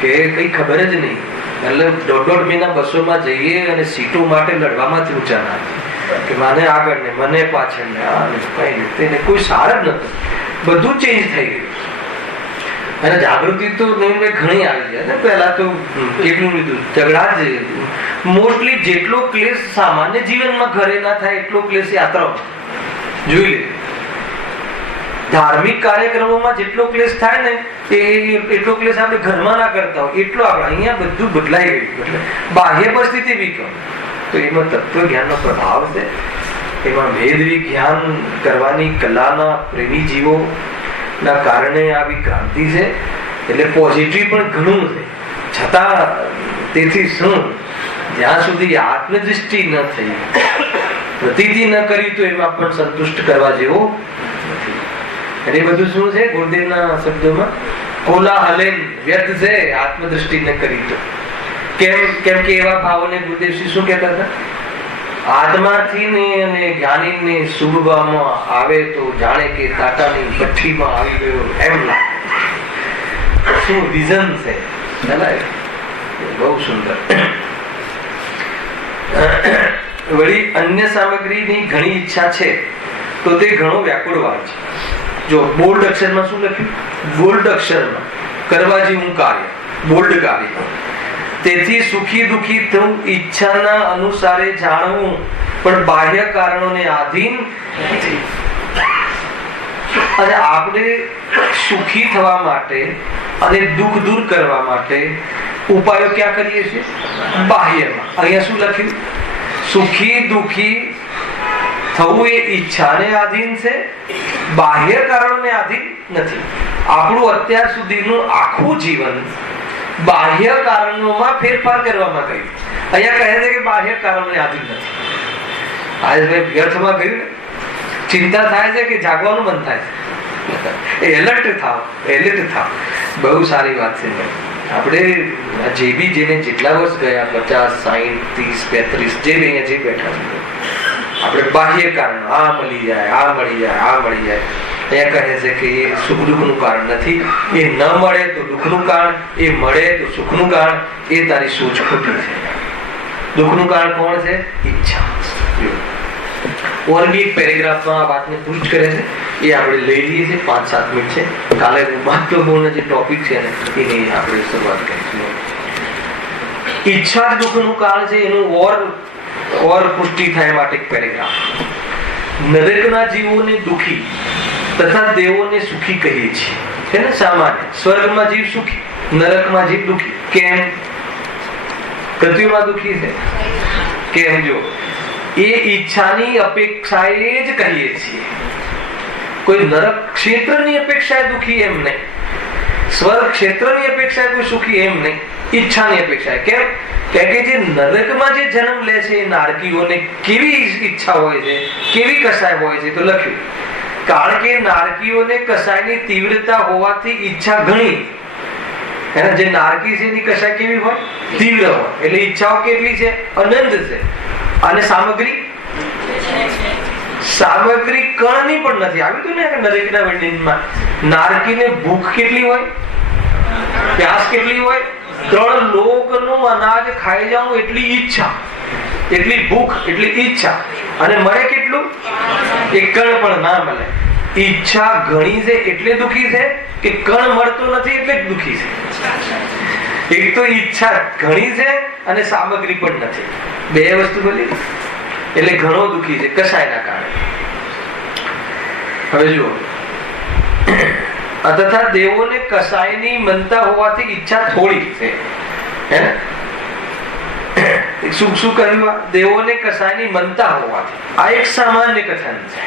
કે કઈ ખબર જ નહીં. એટલે 1.5 મહિના બસોમાં જઈએ અને સીટો માટે લડવામાં જ ઊંચા ના કે મને આગળ ને મને પાછળ ને કઈ રીતે કોઈ સાર જ નતો. બધું ચેન્જ થઈ ગયું. અને જાગૃતિ તો ઘણી આવી જાય ને. પહેલા તો કેટલું લીધું ઝઘડા જ. મોસ્ટલી જેટલો ક્લેશ સામાન્ય જીવનમાં ઘરે ના થાય એટલો ક્લેશ યાત્રામાં જોઈ લે. ધાર્મિક કાર્યક્રમોમાં જેટલો ક્લેશ થાય ને એટલો ક્લેશ આપણે ઘરમાં ના કરતા હોય એટલો આપણે અહીંયા બધું બદલાઈ ગયું. એટલે બાહ્ય પરિસ્થિતિ બી કહું તો એમાં તત્વજ્ઞાનનો પ્રભાવ છે. એમાં વેદ વિજ્ઞાન કરવાની કલાના પ્રેમી જીવો ના કારણે આવી ક્રાંતિ છે. એટલે પોઝિટિવ પણ ઘણું છે. છતાં તેથી શું જ્યાં સુધી આત્મદૃષ્ટિ ન થઈ, પ્રતીતિ ન કરી તો એમાં પણ સંતુષ્ટ કરવા જેવો નથી. અને એ બધું શું છે? ગુરુદેવના શબ્દોમાં કોલાહલેન વ્યર્થ છે આત્મદૃષ્ટિ ન કરી તો. કેમ કે એવા ભાવોને ગુરુદેવસિંહ શું કહેતા હતા? આત્માથી ને અને જ્ઞાનીને સુબવામાં આવે તો જાણે કે તાટાની ભઠ્ઠીમાં આવી ગયો એમ લાગે. શું વિઝન છે! બહુ સુંદર. વળી અન્ય સામગ્રીની ઘણી ઈચ્છા છે તો તે ઘણો વ્યાકુળવાન છે. જો બોલ્ડ અક્ષરમાં શું લખ્યું? બોલ્ડ અક્ષરમાં કરવા જેવું કાર્ય, બોલ્ડ કાર્ય. તેથી સુખી દુખી થવું ઈચ્છાના અનુસારે જાણવું પણ બાહ્ય કારણોને આધીન નથી. અને આપણે સુખી થવા માટે અને દુઃખ દૂર કરવા માટે ઉપાયો ક્યાં કરીએ છીએ? બાહ્યમાં. અહીંયા શું લખ્યું? સુખી દુખી થવું એ ઈચ્છાને આધીન છે, બાહ્ય કારણોને આધીન નથી. આપણું અત્યાર સુધીનું આખું જીવન બાહ્ય કારણોમાં ફેરફાર કરવામાં ગયું. અહીંયા કહે છે કે બાહ્ય કારણોને આધીન નથી. આજે મેં વ્યર્થમાં ગયું ને, ચિંતા થાય છે કે જાગવાનું મન થાય છે. એલર્ટ થાવ. બહુ સારી વાત છે. આપણે જે બી જેને જેટલા વર્ષ ગયા 50, 60, 30, 35 જે બી અહીંયા જે બેઠા છે, આપણે બાહ્ય કારણ આ મળી જાય, આ મળી જાય, આ મળી જાય. અહીંયા કહે છે કે એ સુખ દુઃખનું કારણ નથી. એ ન મળે તો દુઃખનું કારણ, એ મળે તો સુખનું કારણ. એ તારી સોચ ખોટી છે. દુઃખનું કારણ કોણ છે? ઈચ્છા. ઓર બી એક પેરેગ્રાફમાં આ વાતને પૂછ કરે છે, એ આપણે લઈ લઈએ છીએ. 5-7 મિનિટ છે. કાલે મહત્વપૂર્ણ જે ટોપિક છે ને એની આપણે શરૂઆત કરીશું. ઈચ્છા જ દુઃખનું કારણ છે, એનું ઓર પુષ્ટિ થાય માટે એક પેરેગ્રાફ. નરકના જીવોને દુઃખી તથા દેવોને સુખી કહીએ છીએ, છે ને સામાન્ય. સ્વર્ગમાં જીવ સુખી, નરકમાં જીવ દુઃખી. કેમ? પૃથ્વીમાં દુઃખી છે કેમ? જો એ ઈચ્છાની અપેક્ષાએ જ કહીએ છીએ. કોઈ નરક ક્ષેત્રની અપેક્ષાએ દુઃખી એમ નહીં, સ્વર્ગ ક્ષેત્રની અપેક્ષાએ કોઈ સુખી એમ નહીં, ઈચ્છાની અપેક્ષાએ. કેમ? કે જે નરકમાં જે જન્મ લે છે એ નારકીઓને કેવી ઈચ્છા હોય છે, કેવી કસાય હોય છે? તો લખ્યું, કારણ કે નારકીઓને કસાયની તીવ્રતા હોવાથી ઈચ્છા ઘણી. જે નારકી છે એની કસાય કેવી હોય? તીવ્ર હોય. એટલે ઈચ્છાઓ કેટલી છે? અનંત છે. અને સામગ્રી કણની પણ નથી. આવ્યું હતું ને નરેકના વર્ણનમાં, નારકીને ભૂખ કેટલી હોય, પ્યાસ કેટલી હોય? 3 લોકનું અનાજ ખાઈ જાઉં એટલી ઈચ્છા, એટલી ભૂખ, એટલી ઈચ્છા. અને મળે કેટલું? એક કણ પણ ના મળે. ઈચ્છા ઘણી છે એટલે દુઃખી છે, કે કણ મળતો નથી એટલે દુઃખી છે? એક તો ઈચ્છા ઘણી છે અને સામગ્રી પણ નથી. 2 વસ્તુ બોલી એટલે ઘણો દુઃખી છે કસાયના કારણે. હવે જુઓ, તથા દેવોને કસાયની મનતા હોવાથી ઈચ્છા થોડી છે. શું કહ્યું? દેવોને કસાયની મનતા હોવાથી. આ એક સામાન્ય કથન છે.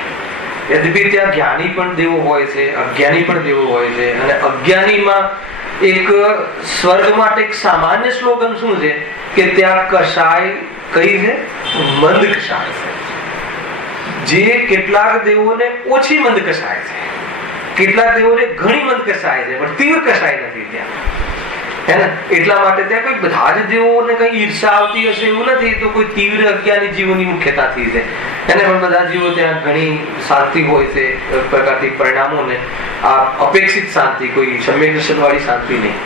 યદ્યપિ ત્યાં જ્ઞાની પણ દેવો હોય છે, અજ્ઞાની પણ દેવો હોય છે. અને અજ્ઞાનીમાં એક સ્વર્ગ માટે એક સામાન્ય સ્લોગન શું છે કે ત્યાં કસાય કઈ છે? મંદ કસાય છે. જે કેટલાક દેવોને ઓછી મંદ કસાય છે, કેટલાક દેવોને ઘણી મંદ કસાય છે, પણ તીવ્ર કસાય નથી ત્યાં. હે ને? એટલા માટે ત્યાં કોઈ બધા જ દેવોને કઈ ઈર્ષા આવતી હશે એવું નથી. તો કોઈ તીવ્ર અજ્ઞાની જીવોની મુખ્યતાથી છે. એને પણ બધા જીવો ત્યાં ઘણી શાંતિ હોય છે, પ્રકારથી પરિણામોને આ અપેક્ષિત શાંતિ, કોઈ સમ્યક દર્શન વાળી શાંતિ નહીં.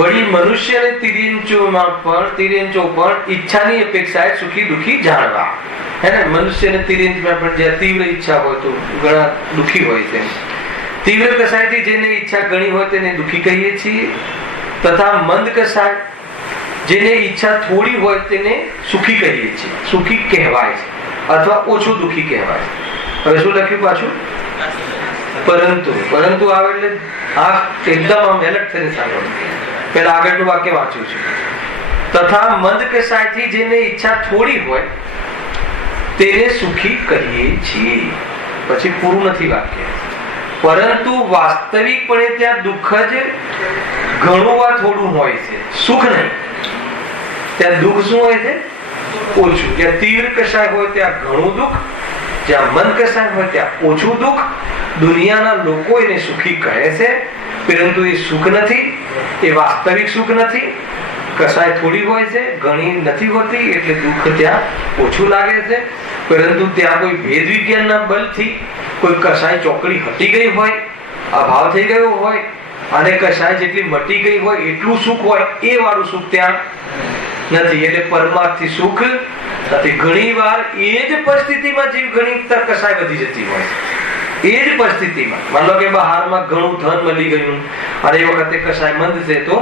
વળી મનુષ્ય અને તિર્યંચો પણ ઈચ્છાની અપેક્ષાએ સુખી દુઃખી જાણવા. હે ને? મનુષ્ય અને તિર્યંચમાં પણ જ્યાં તીવ્ર ઈચ્છા હોય તો ઘણા દુઃખી હોય છે. તીવ્ર કસાયથી જેને ઈચ્છા ઘણી હોય તેને દુઃખી કહીએ છીએ. તથા મંદ કસાય જેને ઈચ્છા થોડી હોય તેને સુખી કહીએ છીએ. સુખી કહેવાય છે અથવા ઓછું દુઃખી કહેવાય છે. હવે શું લખ્યું પાછું? પરંતુ આવે એટલે આ એકદમ આમ એલર્ટ થઈને સાંભળો. પેલા આગળનું વાક્ય વાંચ્યું છે. તથા મંદ કસાયથી જેને ઈચ્છા થોડી હોય તેને સુખી કહીએ છીએ. પછી પૂરું નથી વાક્ય. પરંતુ વાસ્તવિકપણે ત્યાં દુઃખ જ ઘણું વા થોડું હોય છે, સુખ નહીં. ત્યાં દુઃખ શું હોય છે? ઓછું. જ્યાં તીવ્ર કસાય હોય ત્યાં ઘણું દુઃખ, જ્યાં મંદ કસાય હોય ત્યાં ઓછું દુઃખ. દુનિયાના લોકો એને સુખી કહે છે, પરંતુ એ સુખ નથી, એ વાસ્તવિક સુખ નથી. કસાય થોડી હોય છે, ઘણી નથી હોતી, એટલે દુઃખ ત્યાં ઓછું લાગે છે. પરંતુ ત્યાં કોઈ ભેદ વિજ્ઞાનના બલથી કોઈ કસાય ચોકડી હટી ગઈ હોય, અભાવ થઈ ગયો હોય, અને કસાય જેટલી મટી ગઈ હોય એટલું સુખ હોય, એ વાળું સુખ ત્યાં નથી. એટલે પરમાર્થી સુખ નથી. ઘણી વાર એ જ પરિસ્થિતિમાં જીવ ઘણી કસાય વધી જતી હોય. એ જ પરિસ્થિતિમાં માનો કે બહારમાં ઘણું ધન મળી ગયું અને એ વખતે કસાય મંદ છે તો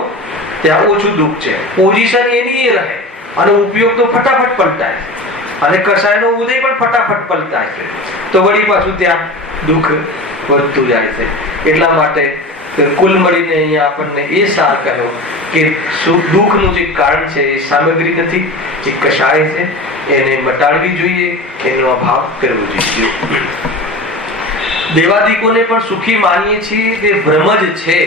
ત્યાં ઓછું દુઃખ છે. પોઝિશન એની એ રહે અને ઉપયોગ તો ફટાફટ પલટાય અને કસાયનો ઉદય પણ ફટાફટ પલટાય છે. તો વળી પાછું ત્યાં દુઃખ વધતું જાય છે. એટલા માટે કુલ મળીને અહીંયા આપણને એ સાર કહ્યો કે દુઃખનું જે કારણ છે એ સામગ્રી નથી, એ કસાય છે. એને મટાડવી જોઈએ, એનો અભાવ કરવો જોઈએ. દેવાદિકોને પણ સુખી માનીએ છીએ તે ભ્રમ જ છે.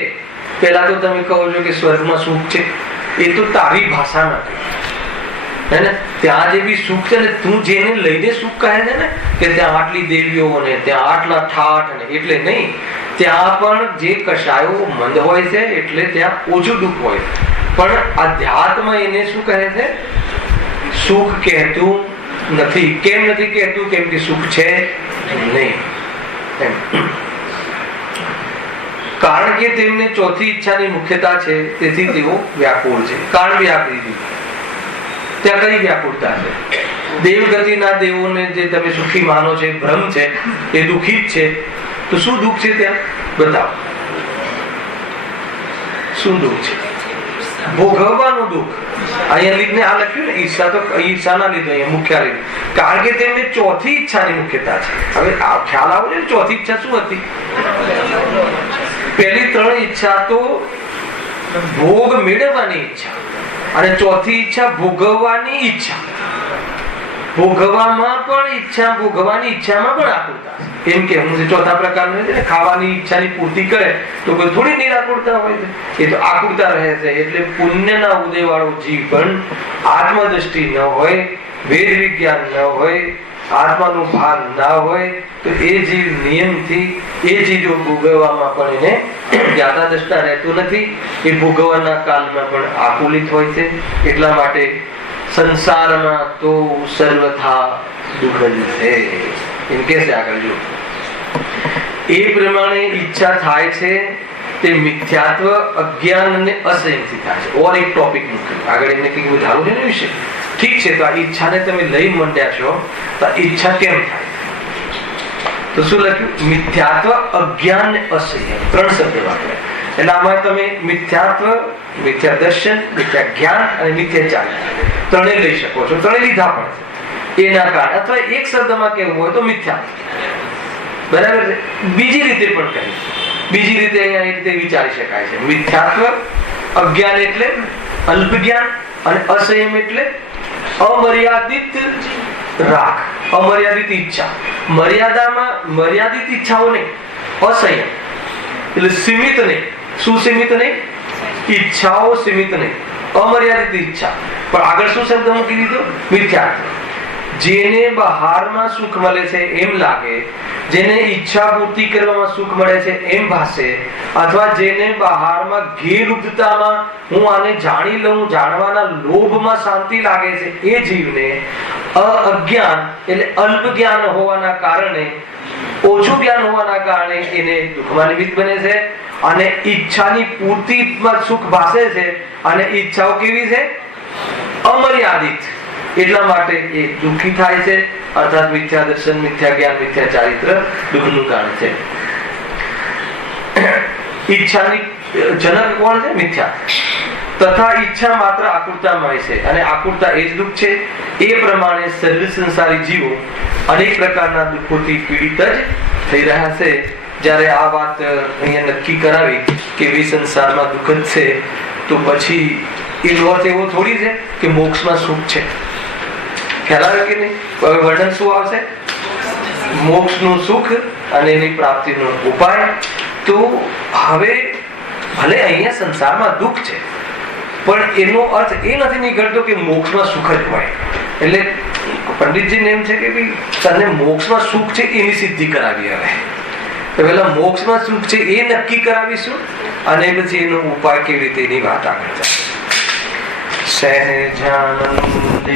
પેલા તો તમે કહો છો કે સ્વર્ગમાં સુખ છે, એ તો તારી ભાષામાં હે ને. ત્યાં જે બી સુખ છે ને, તું જેને લઈને સુખ કહે છે ને કે ત્યાં આટલી દેવીઓ ને ત્યાં આટલા ઠાઠ ને, એટલે નહીં. ત્યાં પણ જે કશાયો મંદ હોય છે એટલે ત્યાં ઓછું દુઃખ હોય. પણ અધ્યાત્મ એને શું કહે છે? સુખ કહેતું નથી. કેમ નથી કહેતું? કેમ કે સુખ છે નહીં. કારણ કે તેમને ચોથી ઈચ્છાની મુખ્યતા છે, તેથી તેઓ વ્યાકુળ છે. કારણ બી આપી દીધું. ત્યાં કઈ વ્યાકુળતા છે? દેવગતિના દેવોને જે તમે સુખી માનો છે, ભ્રમ છે, એ દુઃખી જ છે. તો શું દુઃખ છે ત્યાં? બતાવો. શું દુઃખ છે? ભોગવવાનું દુઃખ. અહીંયા લીધને આ લખ્યું ને, ઈચ્છા તો ઈચ્છાના લીધે અહીંયા મુખ્ય લીધું. કારણ કે તેમને ચોથી ઈચ્છાની મુખ્યતા છે. હવે ખ્યાલ આવો ને, ચોથી ઈચ્છા શું હતી? પહેલી 3 ઈચ્છા તો ભોગ મેળવવાની ઈચ્છા, અને ચોથી ઈચ્છા ભોગવવાની ઈચ્છા. ભોગવવામાં પણ ઈચ્છા, ભોગવવાની ઈચ્છામાં પણ આકુરતા. એમ કે હું ચોથા પ્રકારનું છે ને, ખાવાની ઈચ્છાની પૂર્તિ કરે તો કોઈ થોડી નિરાકુરતા હોય છે. એ તો આકુરતા રહે છે. એટલે પુણ્યના ઉદય વાળો જીવ પણ આત્મદ્રષ્ટિ ન હોય, વેદ વિજ્ઞાન ન હોય, આત્માનું ભાન ના હોય, તો એ જીવ નિયમથી એ ચીજો ભોગવવામાં પણ એને જ્ઞાતા દ્રષ્ટા રહેતું નથી. એ ભોગવવાના કાલમાં પણ આકુલિત હોય છે. એટલા માટે સંસારમાં તો સર્વથા દુઃખ જ છે. એમ કે છે આગળ જો એ પ્રમાણે ઈચ્છા થાય છે તે મિથ્યાત્વ, અજ્ઞાન અને અસંયમથી થાય છે. ઓર એક ટોપિક મૂક્યું આગળ, એમને કંઈક વધારવું છે ને વિશે. ઠીક છે, તો આ ઈચ્છાને તમે લઈ મંડ્યા છો, તો ઈચ્છા કેમ થાય? તો શું લખ્યું? મિથ્યાત્વ, અજ્ઞાન અને અસંયમ. 3 શબ્દ વાપર્યા. એટલે આમાં તમે મિથ્યાત્વ, મિથ્યા દર્શન, મિથ્યા જ્ઞાન અને મિથ્યાચાર 3 લઈ શકો છો. 3 લીધા પણ છે એના કારણે. અથવા એક શબ્દમાં કેવું હોય તો મિથ્યા. બરાબર છે. બીજી રીતે પણ કહી, બીજી રીતે અહીંયા એ રીતે વિચારી શકાય છે. મિથ્યાત્વ, અજ્ઞાન એટલે અલ્પ જ્ઞાન, અને અસંયમ એટલે અમર્યાદિત રાગ, અમર્યાદિત ઈચ્છા. મર્યાદામાં મર્યાદિત ઈચ્છાઓ નહીં, અસંયમ એટલે સીમિત નહીં. શું સીમિત નહીં? ઈચ્છાઓ સીમિત નહીં, અમર્યાદિત ઈચ્છા. પણ આગળ શું શબ્દ મૂકી દીધો? મિથ્યાત્વ. જેને બહારમાં સુખ મળે છે એમ લાગે, જેને ઈચ્છા પૂર્તિ કરવામાં સુખ મળે છે એમ ભાસે, અથવા જેને બહારમાં ઘેરુદ્ધતામાં હું આને જાણી લઉં, જાણવાના લોભમાં શાંતિ લાગે છે, એ જીવને અજ્ઞાન એટલે અલ્પ જ્ઞાન હોવાના કારણે, ઓછું જ્ઞાન હોવાના કારણે એને દુઃખમાં નિમિત્ત બને છે. અને ઈચ્છાની પૂર્તિમાં સુખ ભાસે છે, અને ઈચ્છાઓ કેવી છે? અમર્યાદિત. એટલા માટે એ દુઃખી થાય છે. અર્થાત મિથ્યા દર્શન, મિથ્યા જ્ઞાન, મિથ્યા ચારિત્ર દુઃખનું કારણ છે. ઈચ્છાની જનક કોણ છે? મિથ્યા. તથા ઈચ્છા માત્ર આકુરતામાં છે, અને આકુરતા એ જ દુઃખ છે. એ પ્રમાણે સર્વ સંસારી જીવો અનેક પ્રકારના દુઃખોથી પીડિત જ થઈ રહ્યા છે. જ્યારે આ વાત અહીંયા નક્કી કરાવી કે વી સંસારમાં દુઃખ જ છે, તો પછી એનો અર્થ એવો થોડી છે કે મોક્ષમાં સુખ છે. ખ્યાલ આવે કે નહીં? હવે વર્ણન શું આવશે? મોક્ષનું સુખ અને એની પ્રાપ્તિનો ઉપાય. તો હવે ભલે અહીંયા સંસારમાં દુઃખ છે, પણ એનો અર્થ એ નથી નીકળતો કે મોક્ષમાં સુખ જ હોય. એટલે પંડિતજીને એમ છે કે ભાઈ તને મોક્ષમાં સુખ છે એની સિદ્ધિ કરાવી. હવે તો પેલા મોક્ષમાં સુખ છે એ નક્કી કરાવીશું, અને પછી એનો ઉપાય કેવી રીતે એની વાત આગળ ચાલે. સહેજાનંદ